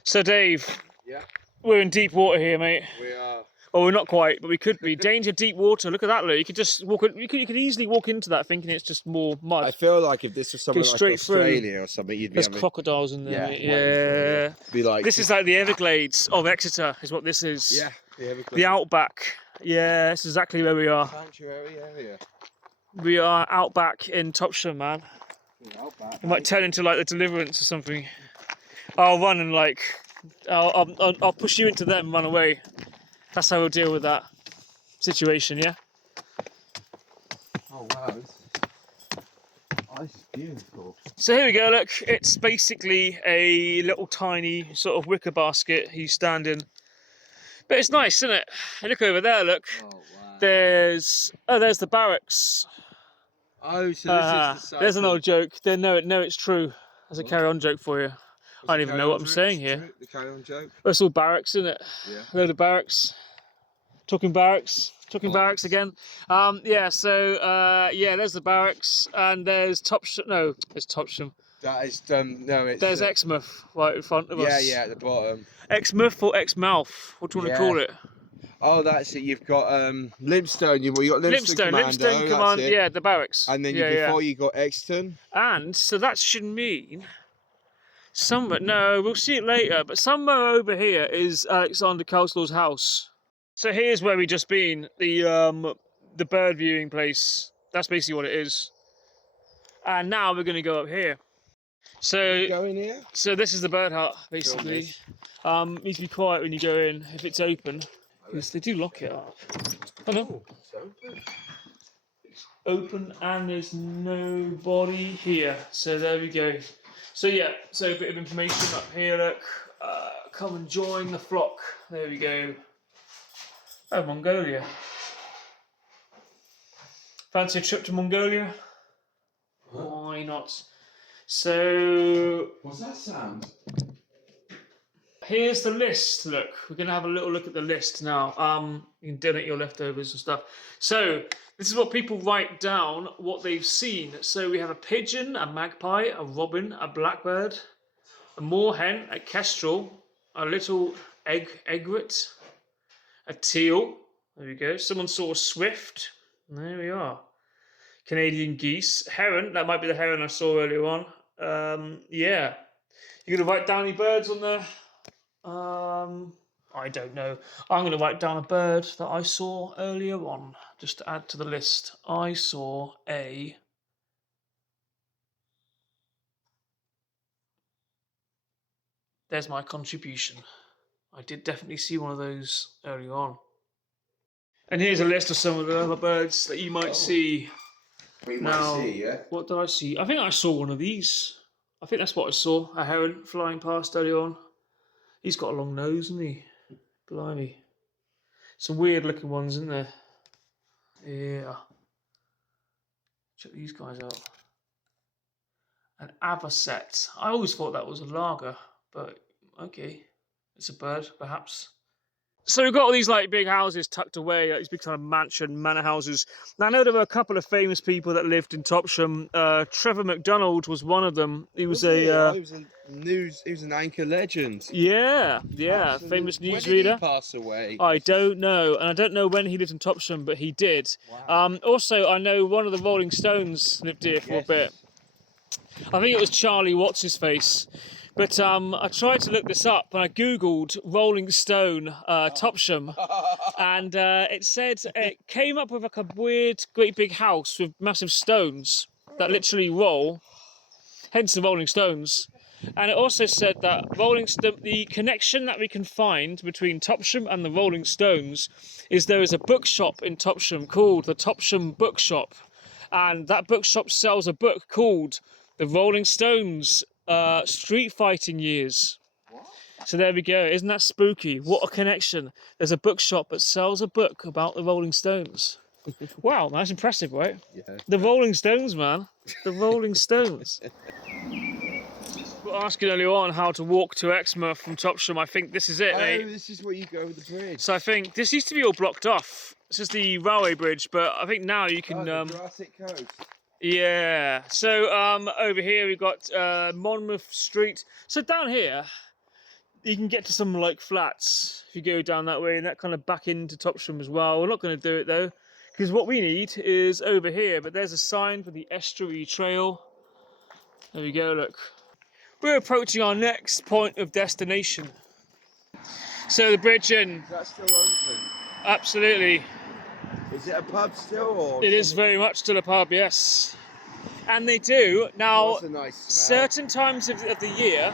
So, Dave, Yeah. we're in deep water here, mate. We are. Well, we're not quite, but we could be. Danger, deep water. Look at that, look. You could just walk. You could easily walk into that thinking it's just more mud. I feel like if this was somewhere like straight through. Australia or something, you'd be There's having... crocodiles in there. Yeah, mate. waiting for Yeah. Be like... This is like the Everglades of Exeter, is what this is. Yeah. The outback. Yeah, that's exactly where we are. Sanctuary area. We are out back in Topsham, man. Outback. It might turn into like the Deliverance or something. I'll run and like, I'll push you into them and run away. That's how we'll deal with that situation, yeah? Oh wow, it's beautiful. So here we go, look, it's basically a little tiny sort of wicker basket you stand in. But it's nice, isn't it? And look over there, look. Oh wow. There's the barracks. Oh, so this is the site. There's an old joke. No, it's true. There's a carry-on joke for you. I don't even know what I'm saying here. The carry-on joke. It's all barracks, isn't it? Yeah. A load of barracks. Talking barracks again. Yeah, so yeah, there's the barracks, and there's Topsham. No, there's Topsham. That is no, it's. There's Exmouth right in front of us. Yeah, at the bottom. Exmouth or Exmouth? What do you want to call it? Oh, that's it. You've got Limpstone. You got Limpstone Limpstone Command. It. Yeah, the barracks. And then yeah, you got Exton. And so that should mean somewhere. No, we'll see it later. But somewhere over here is Alexander Coleslaw's house. So here's where we just been. The bird viewing place. That's basically what it is. And now we're going to go up here. So Go in here. So this is the bird hut, basically. Need to be quiet when you go in if it's open, because they do lock it up. Oh no. It's open and there's nobody here. So there we go. So yeah, so a bit of information up here. Look, come and join the flock. There we go. Oh, Mongolia. Fancy a trip to Mongolia? Why not? So What's that sound? here's the list. Look, we're gonna have a little look at the list now. You can donate your leftovers and stuff. So this is what people write down what they've seen. So we have a pigeon, a magpie, a robin, a blackbird, a moorhen, a kestrel, a little egret, a teal. There we go. Someone saw a swift. There we are. Canadian geese, heron. That might be the heron I saw earlier on. Yeah. You're gonna write down any birds on there? I don't know. I'm gonna write down a bird that I saw earlier on, just to add to the list. I saw a there's my contribution. I did definitely see one of those earlier on. And here's a list of some of the other birds that you might see. We Now, might see, yeah. what did I see? I think I saw one of these. I think that's what I saw. A heron flying past earlier on. He's got a long nose, hasn't he? Blimey. Some weird looking ones, isn't there? Yeah. Check these guys out. An avocet. I always thought that was a lager, but okay. It's a bird, perhaps. So we've got all these like big houses tucked away, like these big kind of manor houses. Now I know there were a couple of famous people that lived in Topsham. Trevor McDonald was one of them. He was he was an anchor legend. Yeah, Absolutely. famous When newsreader. did he pass away? I don't know, and I don't know when he lived in Topsham, but he did. Wow. Also, I know one of the Rolling Stones lived here for a bit. I think it was Charlie What's-his-face. But I tried to look this up and I googled Rolling Stone Topsham, and it said it came up with like a weird, great big house with massive stones that literally roll, hence the Rolling Stones. And it also said that the connection that we can find between Topsham and the Rolling Stones is there is a bookshop in Topsham called the Topsham Bookshop, and that bookshop sells a book called The Rolling Stones Street Fighting Years. So there we go. Isn't that spooky? What a connection. There's a bookshop that sells a book about the Rolling Stones. Wow, that's impressive, right? Yeah. The Rolling Stones, man. The Rolling Stones. We were asking earlier on how to walk to Exmouth from Topsham. I think this is it, mate. Oh, this is where you go over the bridge. So I think this used to be all blocked off. This is the railway bridge, but I think now you can... the Jurassic Coast. Yeah, so over here we've got Monmouth Street. So down here, you can get to some like flats if you go down that way, and that kind of back into Topsham as well. We're not going to do it though, because what we need is over here, but there's a sign for the Estuary Trail. There we go, look. We're approaching our next point of destination. So the bridge in. Is that still open? Absolutely. Is it a pub still, or? It is very much still a pub, yes. And they do, now, That's a nice smell. certain times of the year,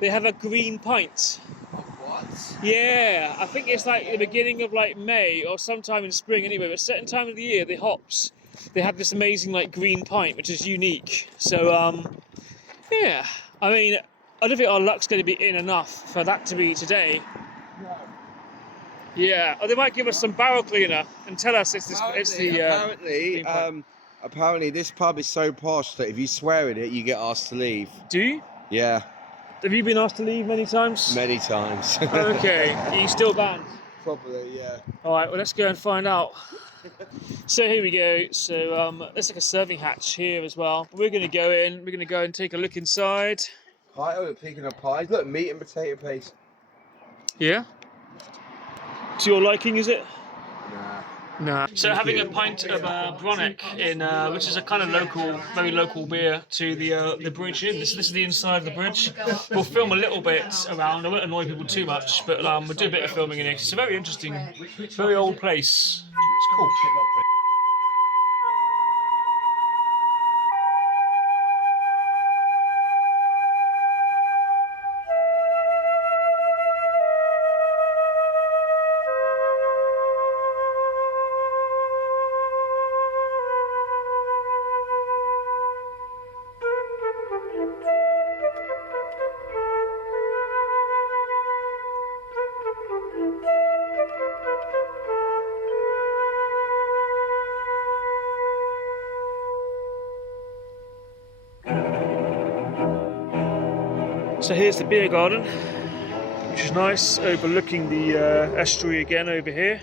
they have a green pint. What? Yeah, I think it's like the beginning of like May or sometime in spring anyway, but a certain time of the year, the hops, they have this amazing like green pint, which is unique. So, yeah, I mean, I don't think our luck's going to be in enough for that to be today. No. Yeah, or they might give us some barrel cleaner and tell us it's the. Apparently, this pub is so posh that if you swear at it, you get asked to leave. Do you? Yeah. Have you been asked to leave many times? Many times. Okay, are you still banned? Probably, yeah. All right, well, let's go and find out. So here we go. So there's like a serving hatch here as well. We're going to go in. We're going to go and take a look inside. Pie, oh, picking up pies. Look, meat and potato paste. Yeah? To your liking, is it? Nah. Nah. So having a pint of Bronick in, which is a kind of local, very local beer to the bridge in. This is the inside of the bridge. We'll film a little bit around. I won't annoy people too much, but we'll do a bit of filming in it. It's a very interesting, very old place. It's cool. So here's the beer garden, which is nice, overlooking the estuary again over here.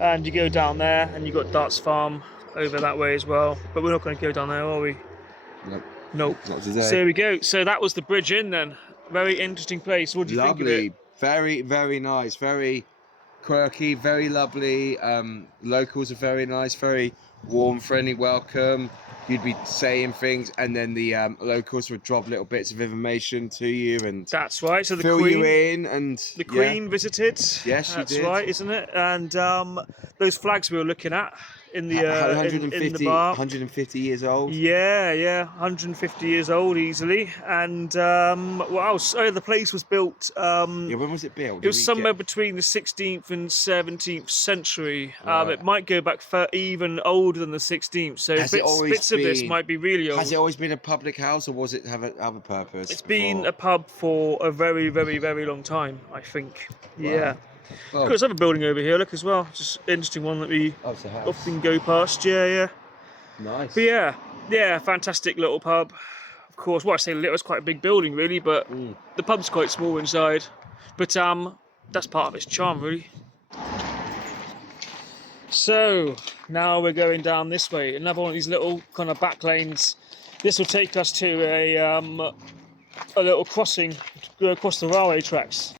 And you go down there, and you've got Darts Farm over that way as well. But we're not going to go down there, are we? Nope. Nope. Not today. So there we go. So that was the bridge in then. Very interesting place. What do you think of it? Very, very nice. Very quirky, very lovely. Locals are very nice, very warm, friendly, welcome. You'd be saying things, and then the locals would drop little bits of information to you, and that's right. So the fill Queen, you in, and the Queen visited. Yes, she that's did. right, isn't it? And those flags we were looking at in the 150, in the bar. 150 years old. Yeah, 150 years old easily. And what else? Oh, the place was built. Yeah, when was it built? It was somewhere between the 16th and 17th century. Right. It might go back even older than the 16th. So bits of this might be really old. Has it always been a public house, or was it have other purpose? It's been a pub for a very, very, very long time, I think. Wow. Yeah. Well, There's another building over here, look, as well. Just an interesting one that we it's a house. often go past. Yeah. Nice. But yeah, fantastic little pub. Of course, well, I say little, it's quite a big building, really, but the pub's quite small inside. But that's part of its charm, really. So now we're going down this way, another one of these little kind of back lanes. This will take us to a little crossing to go across the railway tracks.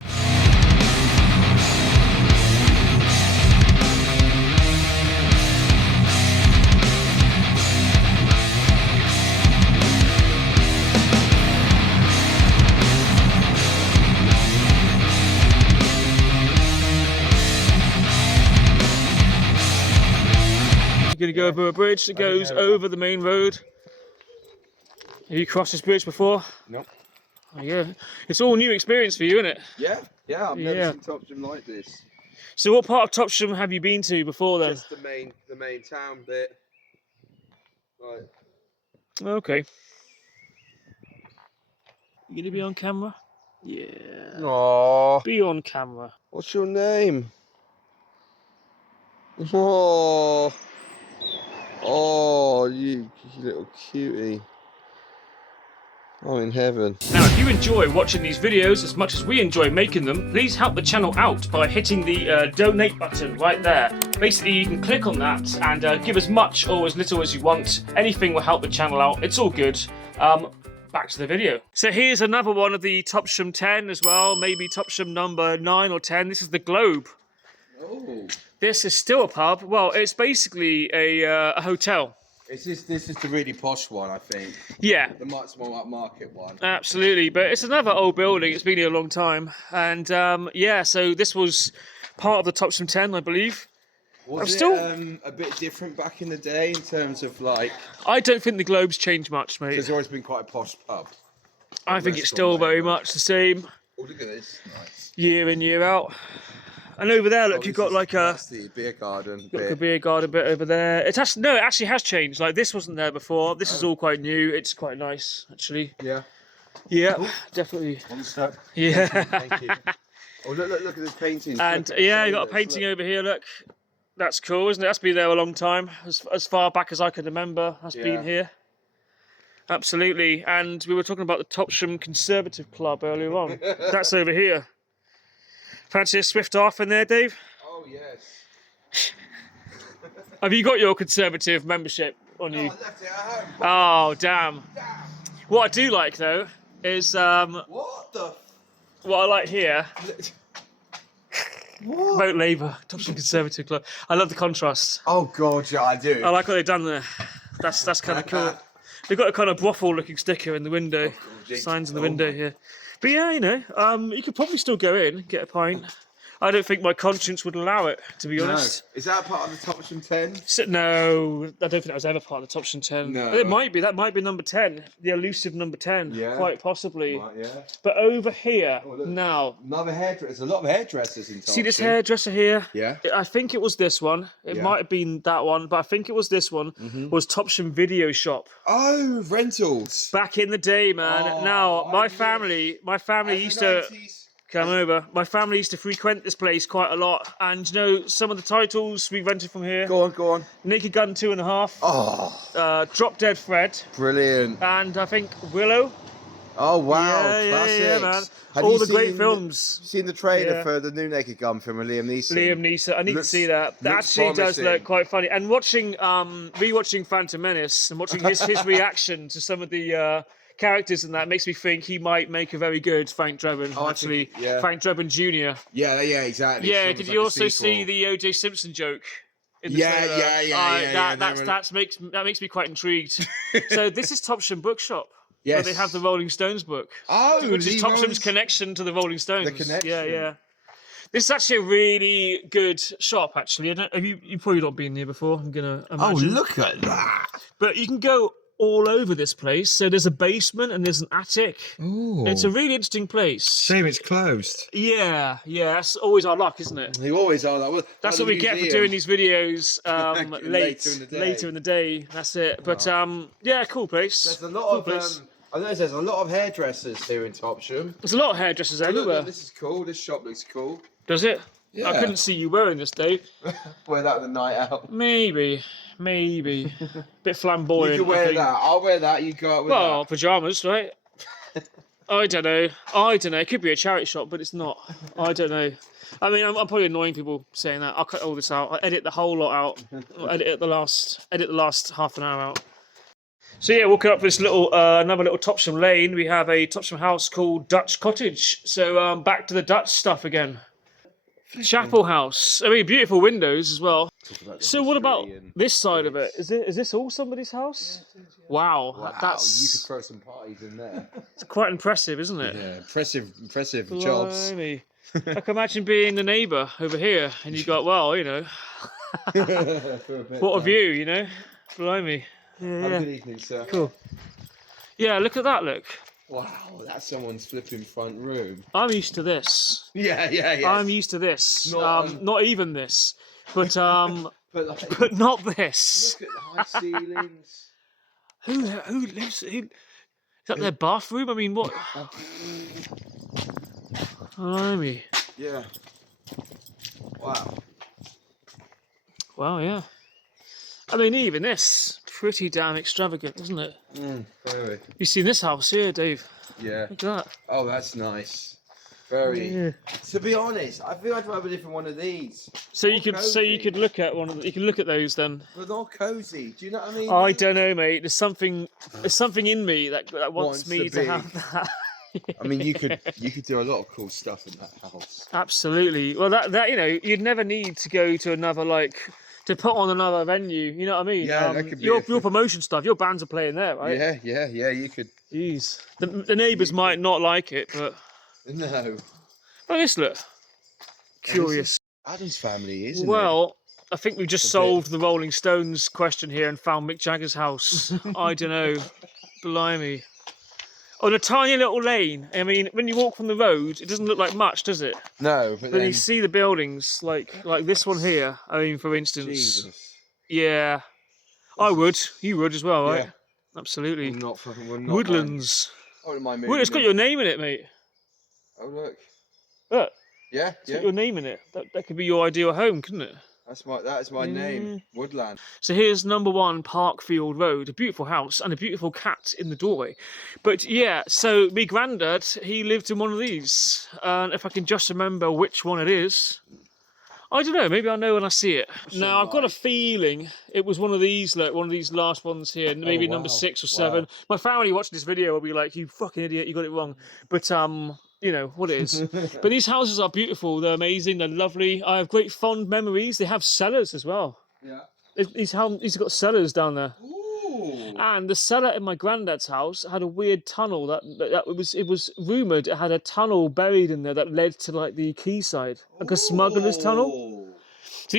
Going to go over a bridge that goes over the main road. Have you crossed this bridge before? Nope. Oh, yeah, it's all new experience for you, isn't it? Yeah, I've never seen Topsham like this. So, what part of Topsham have you been to before then? Just the main town bit. Right. Okay. You gonna be on camera? Yeah. Aww. Be on camera. What's your name? Oh. Oh, you little cutie. I'm in heaven. Now, if you enjoy watching these videos as much as we enjoy making them, please help the channel out by hitting the donate button right there. Basically, you can click on that and give as much or as little as you want. Anything will help the channel out. It's all good. Back to the video. So here's another one of the Topsham 10 as well, maybe Topsham number 9 or 10. This is the Globe. Oh. This is still a pub. Well, it's basically a hotel. This is the really posh one, I think. Yeah. The much more upmarket one. Absolutely, but it's another old building. It's been here a long time, and yeah. So this was part of the Topsham 10, I believe. Was it a bit different back in the day in terms of like? I don't think the Globe's changed much, mate. There's always been quite a posh pub. I think it's still very much the same. Oh, look at this! Nice. Year in, year out. And over there, look, you've got like that's the beer garden. a beer garden bit over there. It actually has changed. Like this wasn't there before. This is all quite new. It's quite nice, actually. Yeah. Yeah, definitely. One step. Yeah. Thank you. Oh, look at this painting. And yeah, you got a painting over here. Look, that's cool, isn't it? That's been there a long time, as far back as I can remember. That's been here. Absolutely. And we were talking about the Topsham Conservative Club earlier on. That's over here. Fancy a Swift off in there, Dave? Oh yes. Have you got your Conservative membership on you? I left it at home. Oh, damn. What I do like though is What the? what I like here. What? Vote Labour, Topsham Conservative Club. I love the contrast. Oh god, yeah, I do. I like what they've done there. That's kind of cool. They've got a kind of brothel-looking sticker in the window. Signs in the window here. But yeah, you know, you could probably still go in, get a pint. I don't think my conscience would allow it, to be honest. Is that part of the Topsham 10? No, I don't think that was ever part of the Topsham 10. No. It might be. That might be number 10. The elusive number 10. Yeah. Quite possibly. Right, yeah. But over here, look. now. Another hairdresser. There's a lot of hairdressers in Topsham. See this hairdresser here? Yeah. I think it was this one. It might have been that one, but I think it was this one. Was Topsham Video Shop. Oh, rentals. Back in the day, man. Oh, now, my yes. family used to... Come over. My family used to frequent this place quite a lot, and you know some of the titles we rented from here. Go on. Naked Gun 2.5. Oh, Drop Dead Fred, brilliant. and I think Willow. Oh wow, Yeah, classics. man. All the great films. Seen the trailer Yeah. for the new Naked Gun film with Liam Neeson? Liam Neeson. I need to see that. That looks actually does promising. look quite funny. And watching, rewatching Phantom Menace and watching his reaction to some of the characters in that makes me think he might make a very good Frank Drebin. Oh, I actually, think- yeah. Frank Drebin Jr. Yeah, exactly. Yeah. It's Did like you a also sequel. see the O.J. Simpson joke? In the Yeah, trailer? yeah. That makes me quite intrigued. So this is Topsham Bookshop. Yes. Where they have the Rolling Stones book. Oh, Which is the Topsham's Rolling- connection to the Rolling Stones. The connection. Yeah. This is actually a really good shop, actually. Have you probably not been here before, I'm going to imagine. Oh, look at that. But you can go all over this place. So there's a basement and there's an attic. Ooh. It's a really interesting place. Shame it's closed. Yeah. That's always our luck, isn't it? You always are that. Well, That's like what we the get for museum. doing these videos Later in the day. That's it. But yeah, cool place. There's a lot Cool of. place. I noticed there's a lot of hairdressers here in Topsham. There's a lot of hairdressers Look, everywhere. this is cool. This shop looks cool. Does it? Yeah. I couldn't see you wearing this, Dave. Wear that on the night out. Maybe. Bit flamboyant. You can I wear think. that. I'll wear that. You go out with Well, pajamas, right? I don't know. I don't know. It could be a charity shop, but it's not. I don't know. I mean, I'm probably annoying people saying that. I'll cut all this out. I'll edit the whole lot out. I'll edit the last half an hour out. So yeah, walking up this little, another little Topsham lane, we have a Topsham house called Dutch Cottage. So back to the Dutch stuff again. Chapel house. I mean, beautiful windows as well. So what about this side of it? Is this all somebody's house? Yeah, it is, yeah. Wow, Wow, you could that's throw some parties in there. it's quite impressive, isn't it? Yeah, impressive jobs. Blimey. I can imagine being the neighbour over here, and you got, well, you know, what a view, you know. Blimey. Have a good evening, sir. Cool. Yeah, look at that. Look. Wow, that's someone's flipping front room. I'm used to this. Yeah. I'm used to this. Not, Not even this, but But like, but not this. look at the high ceilings. Who lives? Is that their bathroom? I mean, what? Blimey. Yeah. Wow. Wow, yeah. I mean, even this, pretty damn extravagant, isn't it? Very. You seen this house here, Dave? Yeah. Look at that. Oh, that's nice. Very. Yeah. To be honest, I feel I'd have a different one of these. So you More could, cozy. look at one of the, you can look at those then. But not cozy. Do you know what I mean? I don't know, mate. There's something in me that wants Wants me to to be. have that. I mean, you could do a lot of cool stuff in that house. Absolutely. Well, that you know, you'd never need to go to another to put on another venue. You know what I mean? Yeah, that could be your a- promotion stuff. Your bands are playing there, right? Yeah. You could. Jeez. The neighbours might not like it, but No. oh, this look. Curious. Adam's family, isn't Well, I think we've just A bit. solved the Rolling Stones question here and found Mick Jagger's house. I don't know. Blimey. On a tiny little lane. I mean, when you walk from the road, it doesn't look like much, does it? it? No, but But then you see the buildings, like this one here. I mean, for instance. Jesus. Yeah. I would. You would as well, right? Yeah. Absolutely. I'm not fucking. We're not Woodlands. I wouldn't mind Well, moving it's got in. your name in it, mate. Oh look. Look, Yeah. it's Yeah. got your name in it. That could be your ideal home, couldn't it? That is my name. Woodland. So here's number 1 Parkfield Road, a beautiful house and a beautiful cat in the doorway. But yeah, so me granddad, he lived in one of these. And if I can just remember which one it is, I don't know, maybe I'll know when I see it. Now, I've got a feeling it was one of these, like one of these last ones here, maybe number wow. 6 or 7. Wow. My family watching this video will be like, you fucking idiot, you got it wrong. But you know what it is. But these houses are beautiful, they're amazing, they're lovely. I have great fond memories. They have cellars as well. Yeah. These have got cellars down there. Ooh. And the cellar in my granddad's house had a weird tunnel that it was rumoured it had a tunnel buried in there that led to like the quayside, like a smuggler's tunnel. Ooh.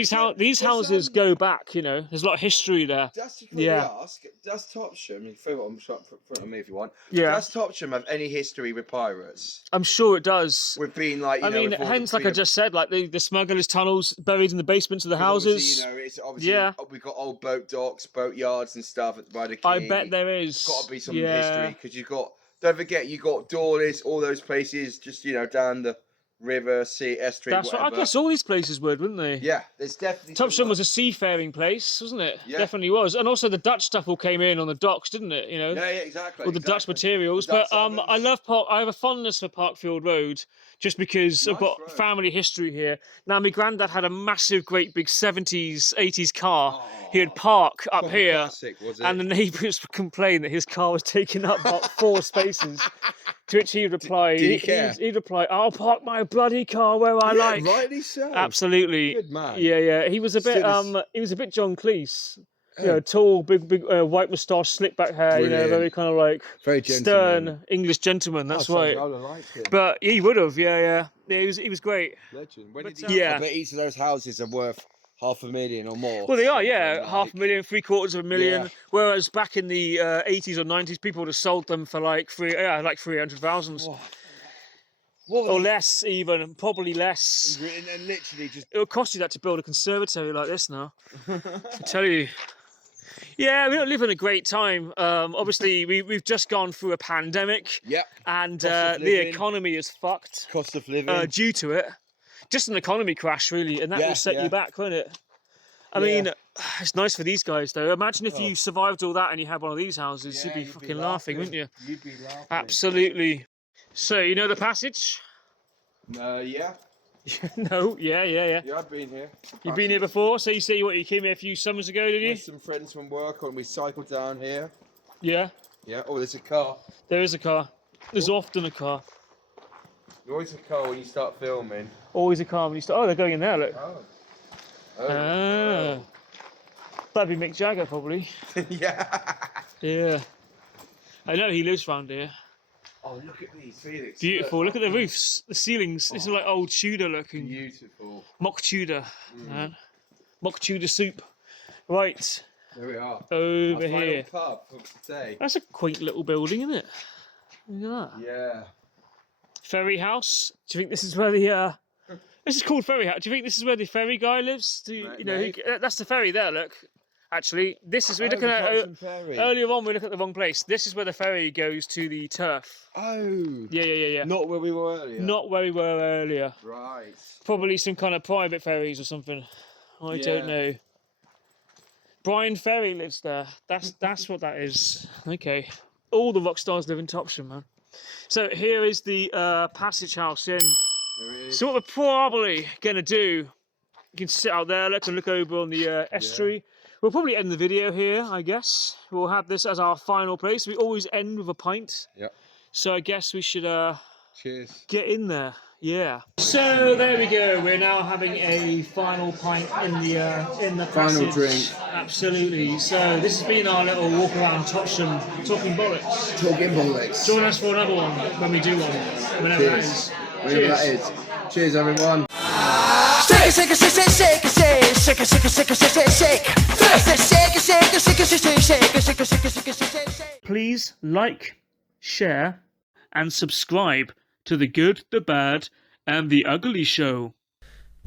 So these houses go back, you know. There's a lot of history there. Just to quickly Yeah. ask, does Topsham, you throw it on front of me if you want, Yeah, does Topsham have any history with pirates? I'm sure it does. With being like, you I know, mean, with all the hence, like I freedom- just said, like the smuggler's tunnels buried in the basements of the 'cause obviously, houses. you know, it's obviously, Yeah. we've got old boat docks, boat yards and stuff by the quay. I bet there is. Got to be some yeah. history because you've got. Don't forget, you got Dawley's, all those places, just down the river, sea, estuary, That's whatever. right. I guess all these places would, wouldn't they? Yeah, there's definitely. Topsham was a seafaring place, wasn't it? Yeah. Definitely was. And also the Dutch stuff all came in on the docks, didn't it? You know, Yeah, exactly. all the Dutch exactly. materials. The Dutch But I ovens. I have a fondness for Parkfield Road just because I've Nice got road. family history here. Now, my granddad had a massive, great big 70s, 80s car. He would park up Proper here. classic, was it? And the neighbours would complain that his car was taking up about 4 spaces. To which he'd reply, did he care? he'd reply, "I'll park my bloody car where I Yeah, like." rightly so. Absolutely. Good man. Yeah. He was a bit Still is- he was a bit John Cleese. You know, tall, big white moustache, slick back hair. You know, Brilliant. very kind of like Very gentleman. stern English gentleman. That's Oh, right. I would have liked it. But he would have, yeah. He was great. Legend. When But, did he yeah. I bet each of those houses are worth $500,000 or more. Well, they are, Something yeah, like. $500,000, $750,000. Yeah. Whereas back in the 80s or 90s, people would have sold them for like 300,000 What or was less, even probably less. and literally just. It would cost you that to build a conservatory like this now. I tell you. Yeah, we don't live in a great time. Obviously, we've just gone through a pandemic, Yep. and Cost of the living. economy is fucked Cost of living. due to it. Just an economy crash, really, and that Yeah, will set yeah. you back, won't it? I Yeah. mean, it's nice for these guys, though. Imagine if Oh. you survived all that and you had one of these houses. Yeah, you'd be you'd fucking laughing, wouldn't you? You'd be laughing. Absolutely. So, you know the passage? Yeah. No, yeah. Yeah, I've been here. You've been here before? So you say what, you came here a few summers ago, did you? With some friends from work, and we cycled down here. Yeah. Yeah. Oh, there's a car. There is a car. There's often a car. There's always a car when you start filming. Always a car when you start. Oh, they're going in there, look. Oh. That'd be Mick Jagger, probably. Yeah. Yeah. I know he lives round here. Oh, look at these, Felix. Beautiful. Look at the roofs, the ceilings. This is like old Tudor looking. Beautiful. Mock Tudor, man. Mock Tudor soup. Right. There we are. Over Our here. final pub of today. That's a quaint little building, isn't it? Look at that. Yeah. Ferry house. Do you think this is where the this is called ferry house? Do you think this is where the ferry guy lives? That's the ferry there. Look, actually, this is we're looking at earlier on. We looked at the wrong place. This is where the ferry goes to the turf. Oh. Yeah. Not where we were earlier. Not where we were earlier. Right. Probably some kind of private ferries or something. I don't know. Brian Ferry lives there. That's what that is. Okay. All the rock stars live in Topsham, man. So here is the passage house in. So what we're probably going to do, you can sit out there, let's look over on the estuary. We'll probably end the video here, I guess. We'll have this as our final place. We always end with a pint. Yep. So I guess we should Cheers. get in there. Yeah. So there we go. We're now having a final pint in the Final passage. drink. Absolutely. So this has been our little walk around Topsham, talking bollocks. Talking bollocks. Join us for another one when we do one, whenever that is. Whenever that is. Cheers, everyone. Please like, share, and subscribe to The Good, the Bad, and the Ugly Show.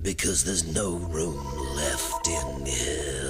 Because there's no room left in here.